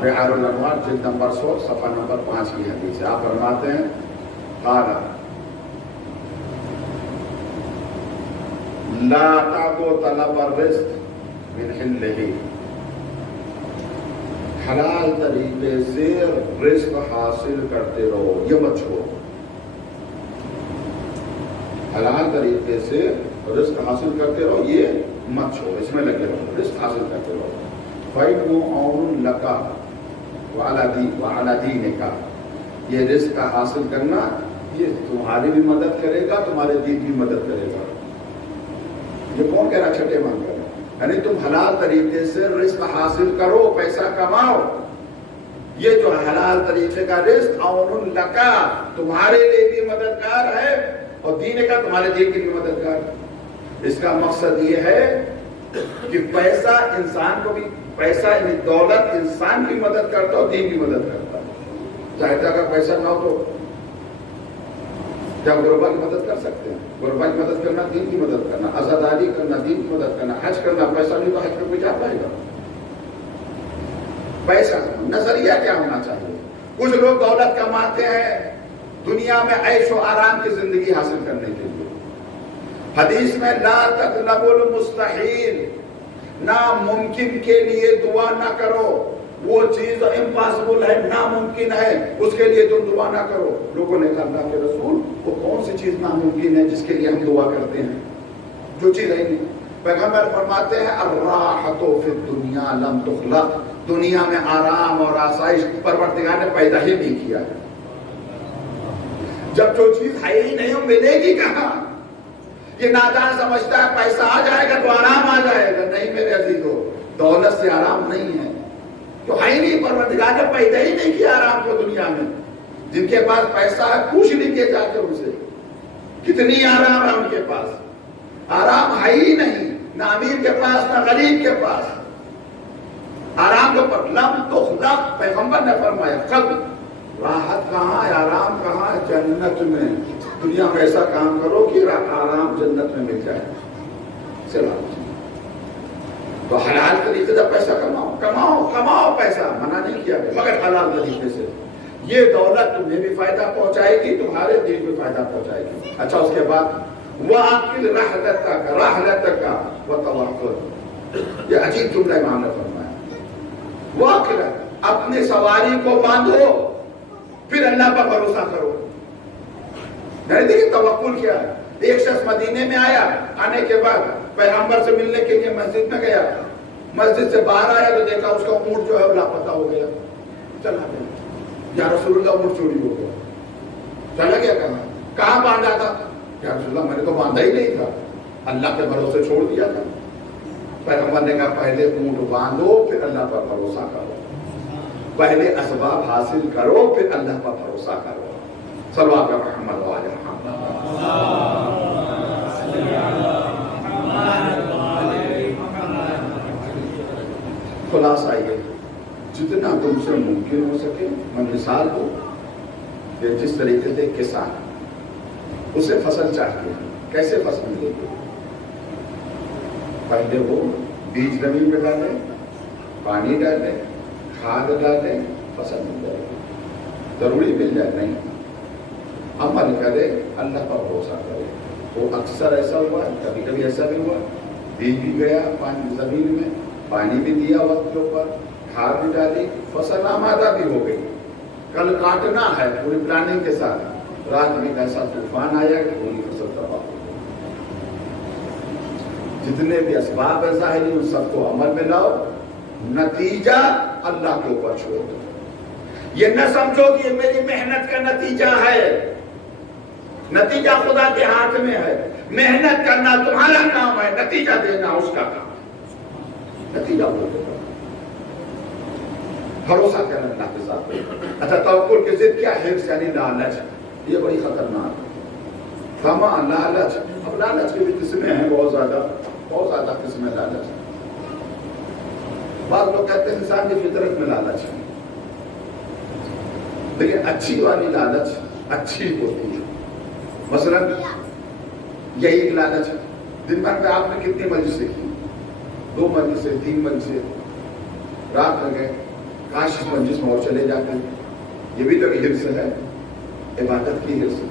بحار الانوار جلد نمبر 100 صفحہ نمبر 5 کی حدیث ہے. آپ فرماتے ہیں قال لا تعدو طلب الرزق من حلہ، حلال طریقے سے رزق حاصل کرتے رہو، یہ مت چھوڑو. حلال طریقے سے رزق حاصل کرتے رہو، یہ مت چھوڑو، اس میں لگے رہو، رزق حاصل کرتے رہو. فَإِنَّهُ عَوْنٌ لَكَ وَعَلَى دِينِكَ، یہ رزق کا حاصل کرنا یہ تمہاری بھی مدد کرے گا، تمہارے دین کی مدد کرے گا. یہ کون کہہ رہا چھٹے مان کر؟ یعنی تم حلال طریقے سے رزق حاصل کرو، پیسہ کماؤ. یہ جو حلال طریقے کا رزق عون لکا تمہارے لیے بھی مددگار ہے اور دین کا تمہارے دین کی بھی مددگار ہے. اس کا مقصد یہ ہے کہ پیسہ انسان کو بھی، پیسہ یعنی دولت انسان کی مدد کرتا ہے، دین کی مدد کرتا ہے. چاہتا اگر پیسہ نہ ہو تو کیا غربا کی مدد کر سکتے ہیں؟ غربا کی مدد کرنا دین کی مدد کرنا، عزاداری کرنا دین کی مدد کرنا، حج کرنا. پیسہ نہیں تو حج پہ کوئی جا پائے گا. پیسہ نظریہ کیا ہونا چاہیے؟ کچھ لوگ دولت کماتے ہیں دنیا میں عیش و آرام کی زندگی حاصل کرنے کے لیے. حدیث میں لا تطلب المستحیل، ناممکن کے لیے دعا نہ کرو. وہ چیز امپاسبل ہے، ناممکن ہے، اس کے لیے تم دعا نہ کرو. لوگوں نے کہا اللہ کے رسول وہ کون سی چیز ناممکن ہے جس کے لیے ہم دعا کرتے ہیں؟ جو چیز ہے نہیں. پیغمبر فرماتے ہیں الراحۃ فی الدنیا لم تخلق، دنیا میں آرام اور آسائش پروردگار نے پیدا ہی نہیں کیا ہے. جب جو چیز ہے ہی نہیں ملے گی کہاں؟ یہ نادان سمجھتا ہے پیسہ آ جائے گا تو آرام آ جائے گا. نہیں میرے عزیزو، دولت سے آرام نہیں ہے. تو ہے ہی نہیں، پروردگار نے پیدا ہی نہیں کیا آرام کو دنیا میں. جن کے پاس پیسہ ہے پوچھ لیجیے جا کے ان سے، کتنی آرام ہے ان کے پاس. آرام ہے ہی نہیں، نہ امیر کے پاس نہ غریب کے پاس. آرام کے پر لم تخلق، پیغمبر نے فرمایا خلق، راحت کہاں ہے، آرام کہاں ہے؟ جنت میں. دنیا میں ایسا کام کرو کہ آرام جنت میں مل جائے. چلا تو حلال طریقے سے پیسہ کماؤ، کماؤ کماؤ پیسہ، منع نہیں کیا گیا، مگر حلال طریقے سے. یہ دولت تمہیں بھی فائدہ پہنچائے گی، تمہارے دل بھی فائدہ پہنچائے گی. اچھا اس کے بعد وَأَقِلْ رَحْلَتَكَ وَتَوَكَّلْ، یہ عجیب جملہ امام نے فرمایا. وَأَقِلْ، اپنے سواری کو باندھو پھر اللہ پر بھروسہ کرو. نہیں دیکھیں توکل کیا ہے. ایک شخص مدینے میں آیا، آنے کے بعد پیغمبر سے ملنے کے لیے مسجد میں گیا. مسجد سے باہر آیا تو دیکھا اس کا اونٹ جو ہے لاپتہ ہو گیا. چلا گیا، یا رسول اللہ اونٹ چوری ہو گیا. چلا گیا کہاں باندھا تھا؟ یا رسول اللہ میں نے تو باندھا ہی نہیں تھا، اللہ کے بھروسے چھوڑ دیا تھا. پیغمبر نے کہا پہلے اونٹ باندھو پھر اللہ پر بھروسہ کرو. پہلے اسباب حاصل کرو پھر اللہ پر بھروسہ کرو. صلوات محمد و آل محمد. خلاصہ یہ جتنا تم سے ممکن ہو سکے میں مثال دوں کہ جس طریقے سے کسان اسے فصل چاہتے ہیں، کیسے فصل ملے گی؟ پہلے وہ بیج زمین پہ ڈالے، پانی ڈالے، کھاد ڈالے، فصل مل جائے گی. ضروری مل جائے نہیں، عمل کرے، اللہ پر بھروسہ کرے. وہ اکثر ایسا ہوا، کبھی کبھی ایسا بھی ہوا، بیج بھی گیا پانی زمین میں، پانی بھی دیا وقت کے اوپر، کھاد بھی ڈالی، فصل آمادہ بھی ہو گئی. کل کاٹنا ہے پوری پلاننگ کے ساتھ، رات میں ایسا طوفان آیا کہ پوری فصل تباہ ہو گئی. جتنے بھی اسباب ہے ظاہری ان سب کو عمل میں لاؤ، نتیجہ اللہ کے اوپر چھوڑ دو. یہ نہ سمجھو کہ یہ میری محنت کا نتیجہ ہے، نتیجہ خدا کے ہاتھ میں ہے. محنت کرنا تمہارا کام ہے، نتیجہ دینا اس کا کام. نتیجہ وہ دے گا. بھروسہ کرنا اللہ کے ساتھ. اچھا توکل کی ضد کیا ہے؟ یعنی لالچ. یہ بڑی خطرناک ہے. طمع، لالچ. اب لالچ کی بھی قسمیں ہیں بہت زیادہ قسمیں لالچ. بعض لوگ کہتے ہیں انسان کی فطرت میں لالچ ہے، لیکن اچھی والی لالچ اچھی ہوتی ہے. مثلا یہی ایک لالچ ہے. دن بھر میں آپ نے کتنی مجلسیں کی؟ 2 مجلسیں، 3 مجلسیں. رات میں گئے، کاش اس مجلس میں اور چلے جاتے ہیں. یہ بھی تو حرص ہے، عبادت کی حرص.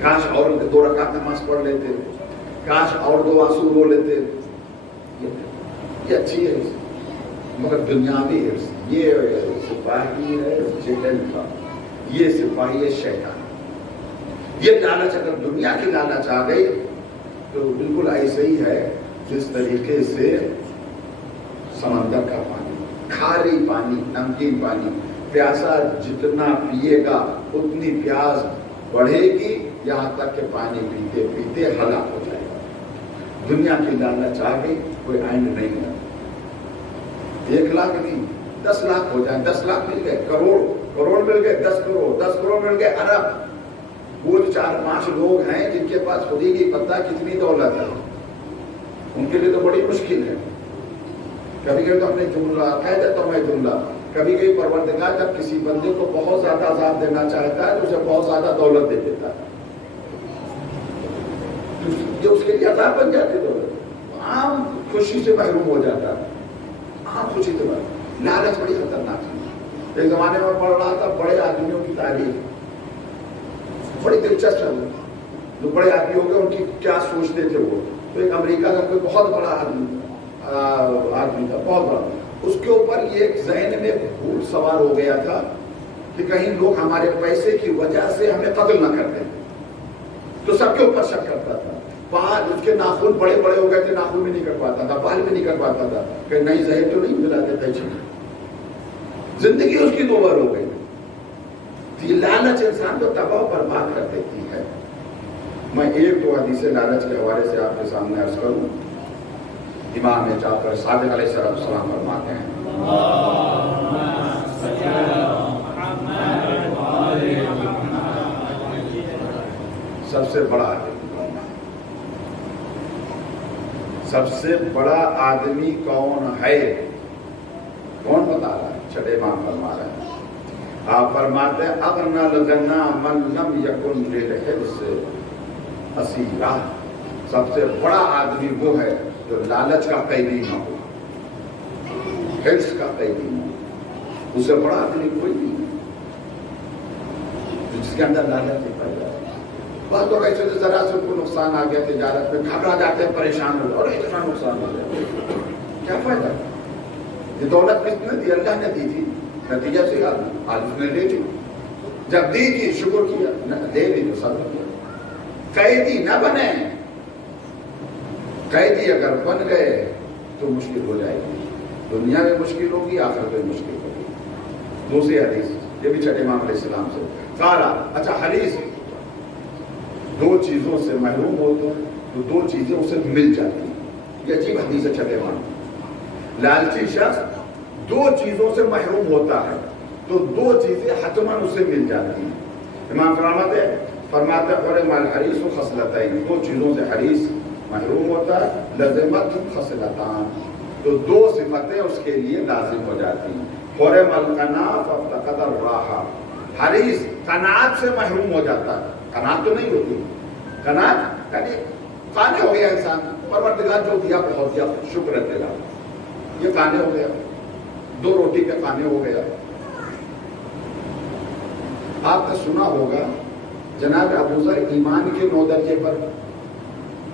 کاش اور 2 رکعت نماز پڑھ لیتے، کاش اور 2 آنسو رو لیتے. یہ اچھی ہے، مگر دنیاوی حرص. یہ سپاہی ہے جہل کا، یہ سپاہی ہے شیطان. یہ لالچ اگر دنیا کی لالچ آ گئی تو بالکل ایسے ہی ہے جس طریقے سے سمندر کا پانی، کھاری پانی، نمکین پانی. پیاسا جتنا پیے گا اتنی پیاس بڑھے گی، یہاں تک کہ پانی پیتے پیتے ہلاک ہو جائے گا. دنیا کی لالچ آ گئی، کوئی اینڈ نہیں ہے. 1 لاکھ نہیں 10 لاکھ ہو جائیں، 10 لاکھ مل گئے، کروڑ مل گئے، 10 کروڑ، 10 کروڑ مل گئے، ارب. وہ 4-5 لوگ ہیں جن کے پاس خود ہی نہیں پتہ کتنی دولت ہے، ان کے لیے تو بڑی مشکل ہے. کبھی کبھی تو اپنے جملہ کہہ دیتا ہوں میں جملہ، کبھی کبھی پروردگار جب کسی بندے کو بہت زیادہ عذاب دینا چاہتا ہے تو اسے بہت زیادہ دولت دے دیتا ہے. جو اس کے لیے عذاب بن جاتی دولت، عام خوشی سے محروم ہو جاتا ہے. عام خوشی سے محروم. لالچ بڑی خطرناک ہے. ایک زمانے میں پڑھ رہا تھا بڑے آدمیوں کی تاریخ، بڑی دلچسپ ہے. جو بڑے آدمی ہو گئے ان کی کیا سوچتے تھے وہ. تو ایک امریکہ کا کوئی بہت بڑا آدمی تھا، بہت بڑا. اس کے اوپر یہ ایک ذہن میں بھوت سوار ہو گیا تھا کہ کہیں لوگ ہمارے پیسے کی وجہ سے ہمیں قتل نہ کر دیں. تو سب کے اوپر شک کرتا تھا. بال اس کے ناخن بڑے بڑے ہو گئے تھے، ناخن بھی نہیں کٹ پاتا تھا، بال بھی نہیں کٹ پاتا تھا کہ نہیں زہر تو نہیں ملا دیتا. زندگی اس کی 2 بار ہو گئی. یہ لالچ انسان کو تباہ و برباد کر دیتی ہے۔ میں ایک دو حدیث لالچ کے حوالے سے آپ کے سامنے عرض کروں۔ امام جعفر صادق علیہ السلام فرماتے ہیں سب سے بڑا آدمی کون ہے؟ سب سے بڑا آدمی کون ہے؟ کون بتا رہا ہے؟ چھٹے امام فرما رہے ہیں، آپ فرماتے ہیں اغنى الغنى من لم يكن للحرص اسیرا، سب سے بڑا آدمی وہ ہے جو لالچ کا قیدی نہ ہو، حرص کا قیدی نہ ہو۔ اس سے بڑا آدمی کوئی نہیں جس کے اندر لالچ نہیں پیدا ہے۔ بات تو ایسے ذرا سے کوئی نقصان آ گیا تجارت میں، گھبرا جاتے ہیں، پریشان ہو اور اتنا نقصان ہو جائے، کیا فائدہ؟ یہ دولت کس نے دی؟ اللہ نے دی تھی، نتیجہ سے آج اس نے لے لی، جب دی تھی شکر کیا، لے لی تو صبر کیا۔ قیدی نہ بنے، قیدی اگر بن گئے تو مشکل ہو جائے گی، دنیا میں مشکل ہوگی، آخرت میں مشکل ہوگی۔ دوسری حدیث، یہ بھی چھٹے امام علیہ السلام سے کہا، اچھا حدیث دو چیزوں سے محروم ہوتے ہیں تو دو چیزیں اسے مل جاتی ہیں۔ یہ عجیب حدیث ہے چھٹے امام، لالچی شخص دو چیزوں سے محروم ہوتا ہے تو دو چیزیں حتماً اسے مل جاتی ہیں۔ امام فرماتے حرم الحریص خصلتین، دو چیزوں سے حریص محروم ہوتا ہے، لزمت خصلتان، تو دو صفتیں اس کے لیے لازم ہو جاتی ہیں۔ حرم القنا فافتقد الراحہ، حریص قناعت سے محروم ہو جاتا ہے، قناعت تو نہیں ہوتی، قناعت یعنی قانع ہو گیا انسان، پروردگار جو دیا بہت دیا، شکر ہے، یہ قانع ہو گیا، دو روٹی کے قانع ہو گیا۔ آپ نے سنا ہوگا جناب ابو ذر ایمان کے 9 درجے پر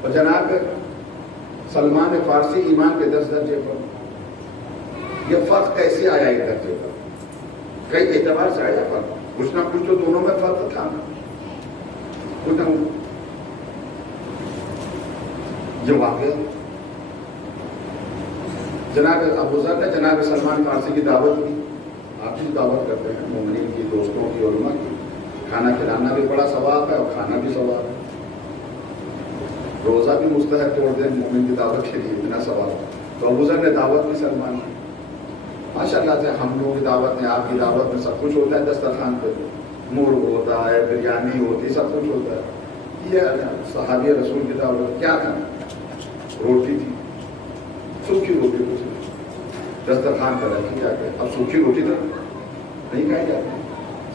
اور جناب سلمان فارسی ایمان کے 10 درجے پر، یہ فرق کیسے آیا ایک درجے پر؟ کئی اعتبار سے آیا فرق، کچھ نہ کچھ تو دونوں میں فرق تھا، کچھ نہ یہ واقعہ جناب ابو ذر نے جناب سلمان فارسی کی دعوت کی، آپ بھی دعوت کرتے ہیں مومنین کی، دوستوں کی، علماء کی، کھانا کھلانا بھی بڑا ثواب ہے اور کھانا بھی ثواب ہے، روزہ بھی مستحب توڑ دیں مومن کی دعوت کے لیے، اتنا ثواب ہے۔ تو ابو ذر نے دعوت کی سلمان کی، ماشاء اللہ سے ہم لوگوں کی دعوت میں، آپ کی دعوت میں سب کچھ ہوتا ہے، دسترخوان پہ مرغ ہوتا ہے، بریانی ہوتی، سب کچھ ہوتا ہے۔ یہ صحابی رسول کی دعوت کیا تھا؟ روٹی تھی، سوکھی روٹی، کچھ دسترخوان پر رکھی جاتی، اب سوکھی روٹی تو نہیں کھائی جاتی۔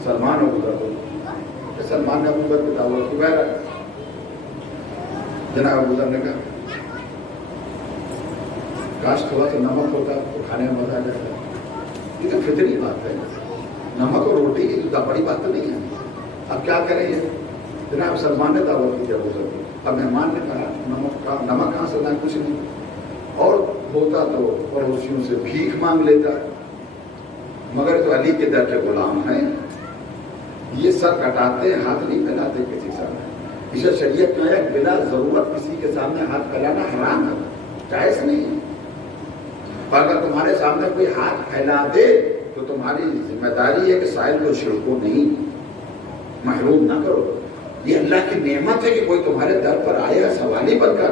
سلمان ابو ذر کو، سلمان نے ابو ذر کی دعوت کی، بہرحال جناب ابو ذر نے کہا کاش تھوڑا سا نمک ہوتا تو کھانے میں مزہ آ جاتا۔ یہ تو فطری بات ہے، نمک اور روٹی کی بڑی بات تو نہیں ہے، اب کیا کریں؟ یہ جناب سلمان نے دعوت کی ابو ذر کی، اب مہمان نے کہا نمک کہاں سے لائیں؟ کچھ نہیں، اور ہوتا تو پڑوسیوں سے بھیک مانگ لیتا، مگر تو علی کے در کے غلام ہیں، یہ سر کٹاتے ہاتھ نہیں پھیلاتے کسی سامنے، اسے شریعت میں ہے بلا ضرورت کسی کے سامنے ہاتھ پھیلانا حرام ہے، جائز نہیں ہے۔ اگر تمہارے سامنے کوئی ہاتھ پھیلا دے تو تمہاری ذمہ داری ہے کہ سائل کو چھڑکو نہیں، محروم نہ کرو۔ یہ اللہ کی نعمت ہے کہ کوئی تمہارے در پر آئے سوالی بن کر۔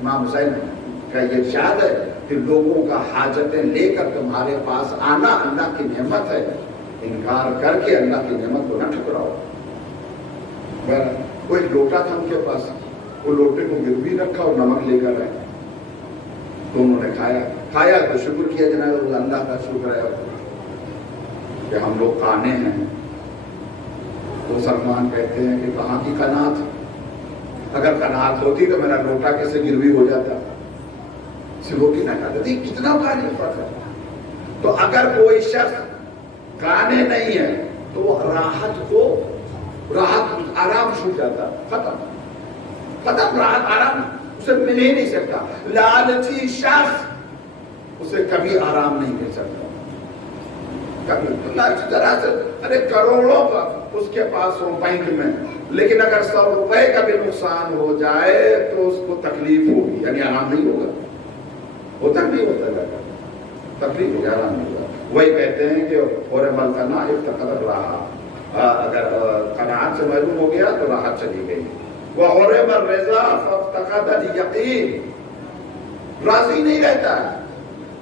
امام حسین کا یہ ارشاد ہے کہ لوگوں کا حاجتیں لے کر تمہارے پاس آنا اللہ کی نعمت ہے، انکار کر کے اللہ کی نعمت کو نہ ٹھکراؤ۔ کوئی لوٹا تھا ان کے پاس، وہ لوٹے کو گروی رکھا اور نمک لے کر آئے، تو انہوں نے کھایا تو شکر کیا جناب، اللہ کا شکر ہے کہ ہم لوگ کانے ہیں۔ تو سلمان کہتے ہیں کہ کہاں کی قناعت، اگر قناعت ہوتی تو میرا لوٹا کیسے گروی ہو جاتا، روٹی نہ کھاتے تھے، کتنا کھانے فرق ہے۔ تو اگر کوئی شخص کانے نہیں ہے تو وہ راحت آرام چھوٹ جاتا، ختم راحت آرام اسے مل ہی نہیں سکتا۔ لالچی شخص اسے کبھی آرام نہیں مل سکتا، کبھی لالچ ذرا سے، ارے کروڑوں کا اس کے پاس ہو بینک میں، لیکن اگر 100 روپے کا بھی نقصان ہو جائے تو اس کو تکلیف ہوگی، یعنی آرام نہیں ہوگا، ہوتا نہیں ہوتا جاتا، تکلیف ہو گیا، آرام نہیں ہوگا۔ وہی کہتے ہیں کہ اور ملکنا افتقد رہا، قناعت سے محروم ہو گیا تو راحت چلی گئی. وَحُرِمَ الرِّضَا فَافْتَقَدَ الْيَقِينَ. راضی نہیں رہتا ہے.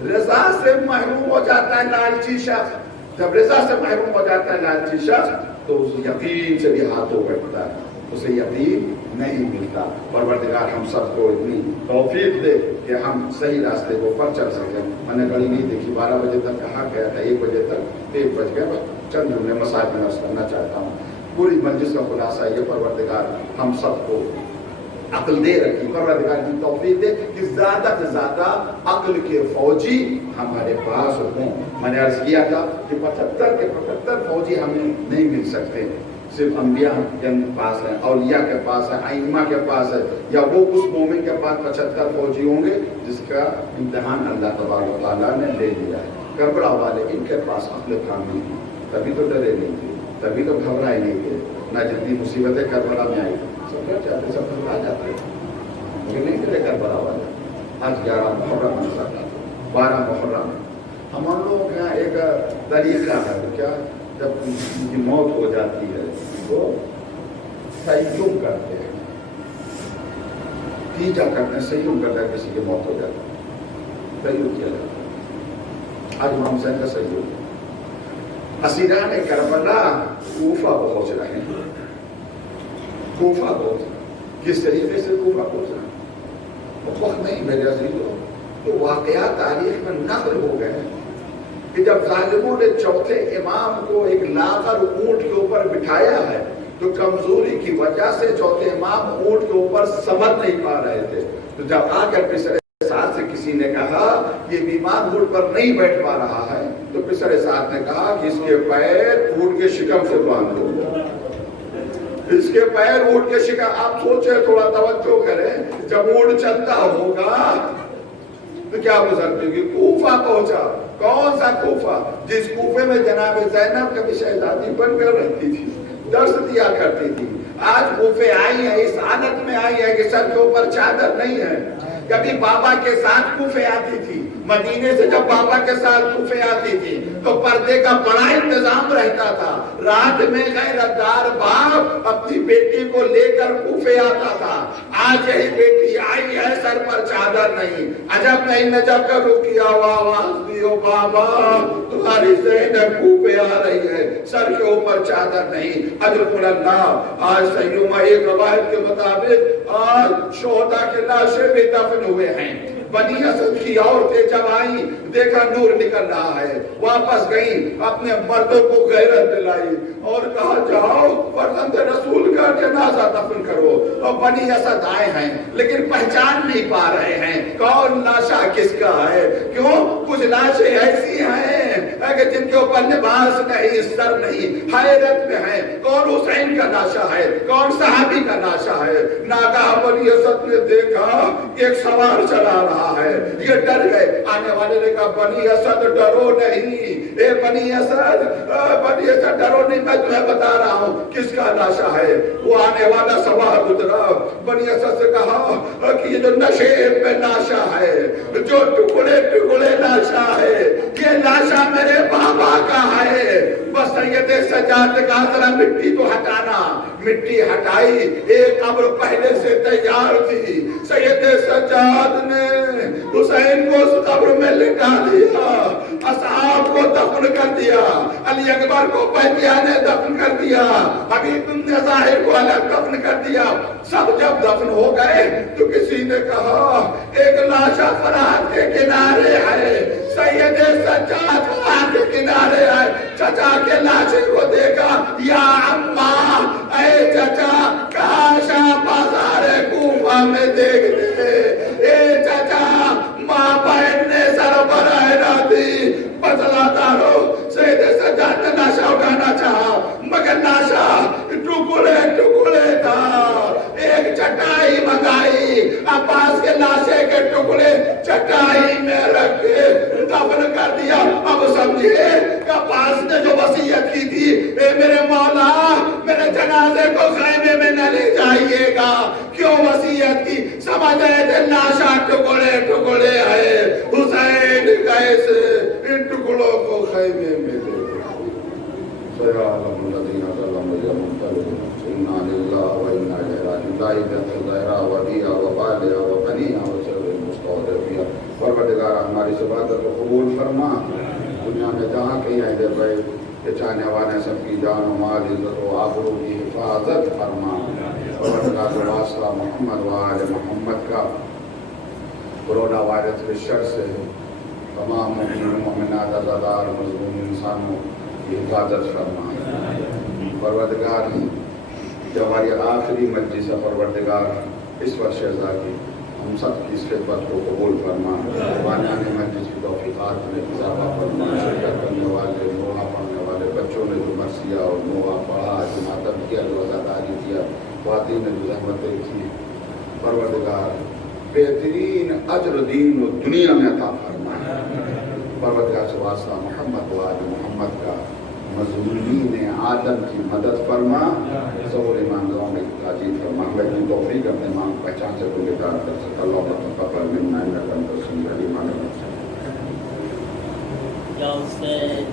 رضا سے محروم ہو جاتا ہے لالچی شخص. جب رضا سے محروم ہو جاتا ہے لالچی شخص تو اس یقین سے بھی ہاتھوں بیٹھتا ہے, اسے یقین نہیں ملتا. پروردگار ہم سب کو اتنی توفیق دے کہ ہم صحیح راستے کو پر چل سکیں. میں نے گھڑی نہیں دیکھی, 12 بجے تک کہا گیا تھا, 1 بجے تک 1 بج گیا. چند جملے مسائل میں عرض کرنا چاہتا ہوں. پوری مجلس کا خلاصہ یہ, پروردگار ہم سب کو عقل دے رکھی, پروردگار کی توفیق دے کہ زیادہ سے زیادہ عقل کے فوجی ہمارے پاس ہوں. میں نے عرض کیا تھا کہ 75 کے 75 فوجی ہمیں نہیں مل سکتے. صرف انبیاء کے پاس ہے, اولیاء کے پاس ہے, ائمہ کے پاس ہے, یا وہ اس مومن کے پاس 75 فوجی ہوں گے جس کا امتحان اللہ تبارک و تعالیٰ نے لے لیا ہے. کربلا والے ان کے پاس عقل کامل تھی, تبھی تو ڈرے نہیں تھے, تبھی تو گھبرائے نہیں تھے. نہ جتنی مصیبتیں کربلا میں آئی سب ڈر جاتے, سب گھبرا جاتے, مجھے نہیں ڈرے کربلا والے. آج 11 محرم منسا تھا, 12 محرم. ہم لوگوں کے یہاں ایک طریقہ ہے کیا, جب ان کی موت ہو جاتی ہے تو سیوم کرتے ہیں, تیجا کرتے ہیں, سیوم کرتے ہیں. کسی کی موت ہو جاتی ہے سیوم کیا جاتا ہے. آج امام حسین کا سیوم. اسیران کربلا کوفہ پہنچ رہے ہیں, کوفہ پہنچ رہے ہیں. کس طریقے سے کوفہ پہنچ رہے ہیں وقت نہیں میرے عزیزوں. تو واقعات تاریخ میں نقل ہو گئے ہیں کہ جب ظالموں نے چوتھے امام کو ایک لاغر اونٹ کے اوپر بٹھایا ہے تو کمزوری کی وجہ سے چوتھے امام اونٹ کے اوپر سمجھ نہیں پا رہے تھے. تو جب آ کر پسرے ساتھ سے کسی نے کہا یہ بیمار اونٹ پر نہیں بیٹھ پا رہا ہے تو پسرے ساتھ نے کہا کہ اس کے پیر اونٹ کے شکم سے باندھ دو, اس کے پیر اونٹ کے شکم. آپ سوچیں, تھوڑا توجہ کریں, جب اونٹ چلتا ہوگا تو کیا گزرتی ہوگی. کوفہ پہنچا. کون سا کوفہ؟ جس کوفے میں جناب زینب کبھی شہزادی بن کر رہتی تھی, درس دیا کرتی تھی. آج کوفے آئی ہے, اس حالت میں آئی ہے کہ سر کے اوپر چادر نہیں ہے. کبھی بابا کے ساتھ کوفے آتی تھی, مدینے سے جب بابا کے ساتھ کوفے آتی تھی تو پردے کا بڑا انتظام رہتا تھا. رات میں غیرتدار باپ اپنی بیٹی کو لے کر کوفے آتا تھا. آج یہی بیٹی آئی ہے, سر پر چادر نہیں. عجب نہیں نہ جب کر رکیا ہوا آواز دیو بابا تمہاری زینب کوفے آ رہی ہے, سر کے اوپر چادر نہیں. اجر اللہ. آج سیومہ ایک روایت کے مطابق آج شہداء کے لاشیں بھی دفن ہوئے ہیں. بنی اسد کی عورتیں جب آئیں دیکھا نور نکل رہا ہے, واپس گئیں, اپنے مردوں کو غیرت دلائی اور کہا جاؤ فرزند رسول کا جنازہ دفن کرو. اور بنی اسد آئے ہیں لیکن پہچان نہیں پا رہے ہیں کون لاشا کس کا ہے. کیوں؟ کچھ لاشیں ایسی ہیں کہ جن کے اوپر لباس نہیں, سر نہیں, حیرت میں ہیں. کون حسین کا لاشا ہے, کون صحابی کا لاشا ہے. ناگاہ بنی اسد نے دیکھا ایک سوار چلا رہا ہے, یہ ڈر گئے. آنے والے نے کہا بنی اسد ڈرو نہیں, اے بنی اسد ڈرو نہیں, میں تمہیں بتا رہا ہوں کس کا لاشا ہے. وہ آنے والا سوار اترا, بنی اسد سے کہا کہ یہ جو نشیب میں لاشا ہے, جو ٹکڑے ٹکڑے لاشا ہے, یہ لاشا میرے بابا کا ہے. بس سید سجاد کا ذرا مٹی تو ہٹانا. مٹی ہٹائی, ایک قبر پہلے سے تیار تھی. سید سجاد نے حسین کو اس قبر میں لٹا دیا, اصحاب کو دفن کر دیا, علی اکبر کو بہتیا نے دفن کر دیا, حبیب بن ظاہر کو الگ دفن کر دیا. سب جب دفن ہو گئے تو کسی نے کہا ایک لاشا فرات کے کنارے ہے. سید سجاد فرات کے کنارے ہے. چچا کے لاشے کو دیکھا, یا اماں اے چچا کاشا بازار کوفہ میں دیکھتے, اے چچا ماں بہن نے سر برائے نہ دی. بدلا دارو سید سجاد نے لاشا اٹھانا چاہا مگر لاشا ٹکڑے ٹکڑے تھا. ایک چٹائی منگائی, عباس کے لاشے کے ٹکڑے چٹائی میں رکھ کے دفن کر دیا. اب سمجھے کہ عباس نے جو وصیت کی تھی, اے میرے مولا میرے جنازے کو خیمے میں نہ لے جائیے گا, کیوں وصیت کی؟ سمجھ رہے تھے لاشا ٹکڑے ٹکڑے ہے, حسین کیسے ان ٹکڑوں کو خیمے میں لے. سيعلم الذين ظلموا يوم ينقلبون إنا لله وإنا إليه راجعون لا يدخل ظاهرا وديا وباليا وبنيا وسر المستودعين پروردگار ہماری عبادت کو قبول فرما دنیا میں جہاں کہیں اہل بیت کے چاہنے والے سب کی جان و مال عزت و آبرو کی حفاظت فرما پروردگار کے واسطہ محمد و آل محمد کا کورونا وائرس کے شر سے تمام مومنین مومنات عزادار مظلوم انسانوں کی حفاظت فرما پروردگار جو ہماری آخری مجلس ہے پروردگار اس ورش کی ہم سب کی اس خدمت کو قبول فرما بانیان مجلس کی توفیقات میں اضافہ فرما شرکت کرنے والے نوحہ پڑھنے والے بچوں نے جو مرثیہ اور نوحہ پڑھا جو ماتم کیا جو عزاداری کیا خواتین نے جو زحمتیں کی پروردگار بہترین اجر دین و دنیا میں عطا فرما پروردگار سے واسطہ محمد و آل محمد کا مظلومین عالم کی مدد فرما ظہور ایمانداروں میں تاجید فرما ہمیں اپنی توفیق اپنے ماں پہچان سے کوئی اطاعت کر سکتا اللہ تقبل منا انک انت السمیع العلیم یا حسین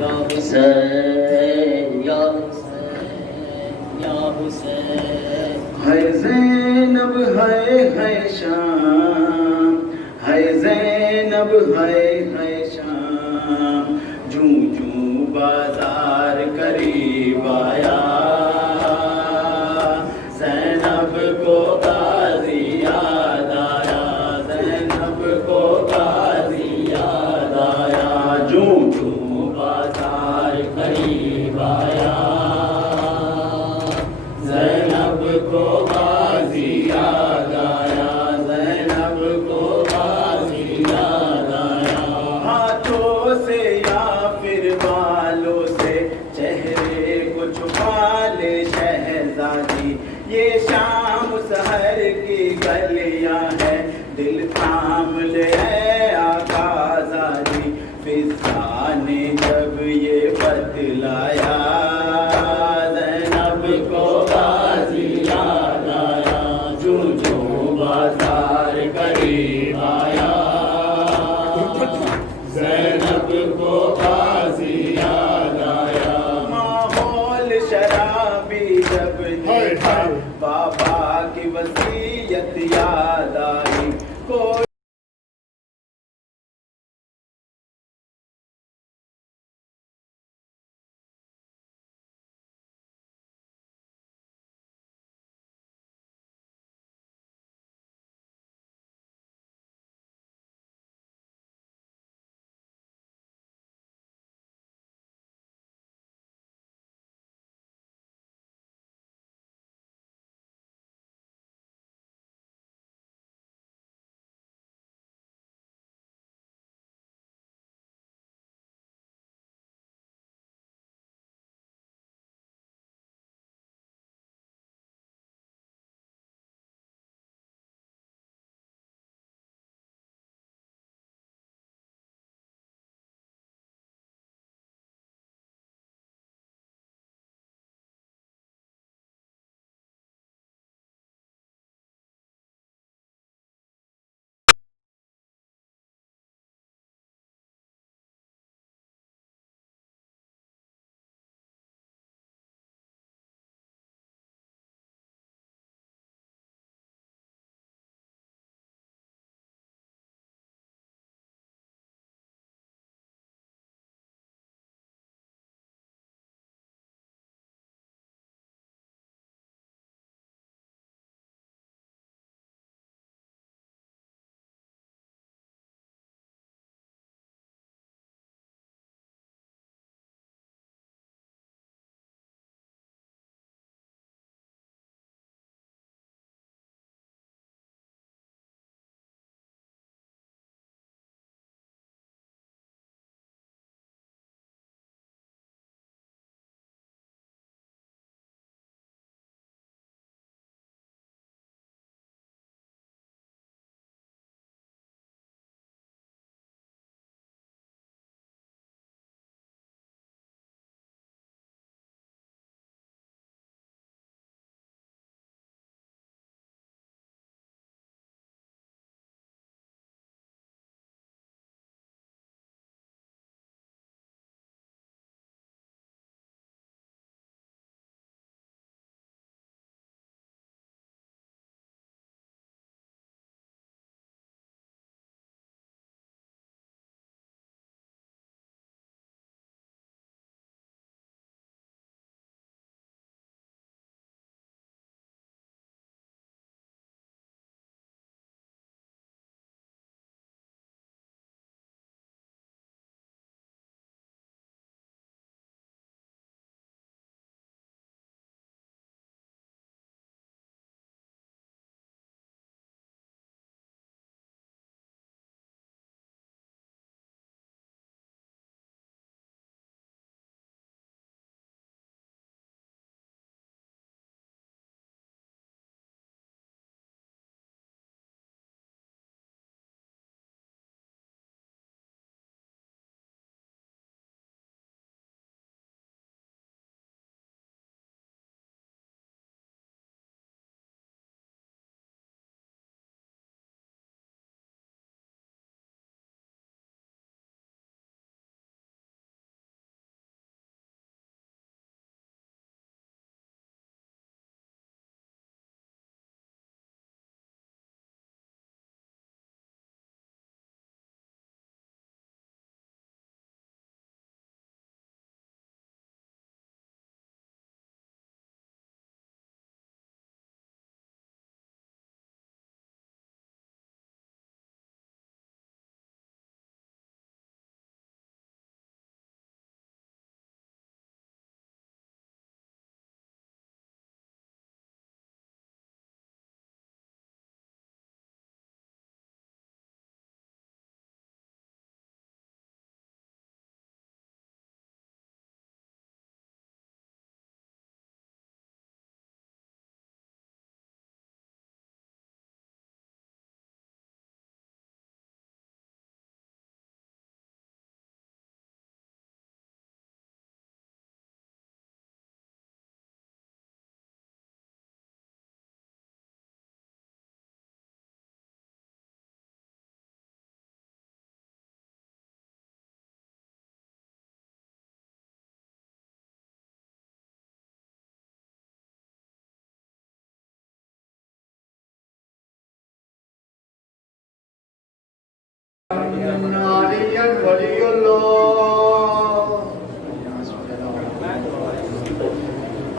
یا حسین یا حسین یا حسین ہے زینب ہے شام ہے زینب ہے شام جوں جوں بازار قریب آیا زینب کو غازی یاد آیا زینب کو غازی یاد آیا جوں جوں بازار قریب آیا زینب کو غازی یاد آیا زینب کو غازی یاد آیا ہاتھوں سے یا پھر بالوں سے چہرے کو چھپا لے شہزادی یہ شام سحر کی گلیاں ہے دل تھام لے آقا زادی فضا نے جب یہ بتلایا زینب کو غازی یاد آیا جوں جوں بازار قریب آیا زینب کو غازی یاد آیا ماحول شراب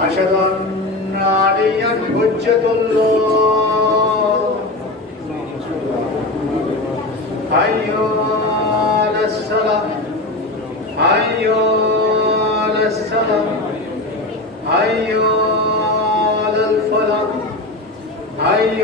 أشهد أن عليا حجة الله حي على الصلاة حي على الصلاة حي على الفلاح حي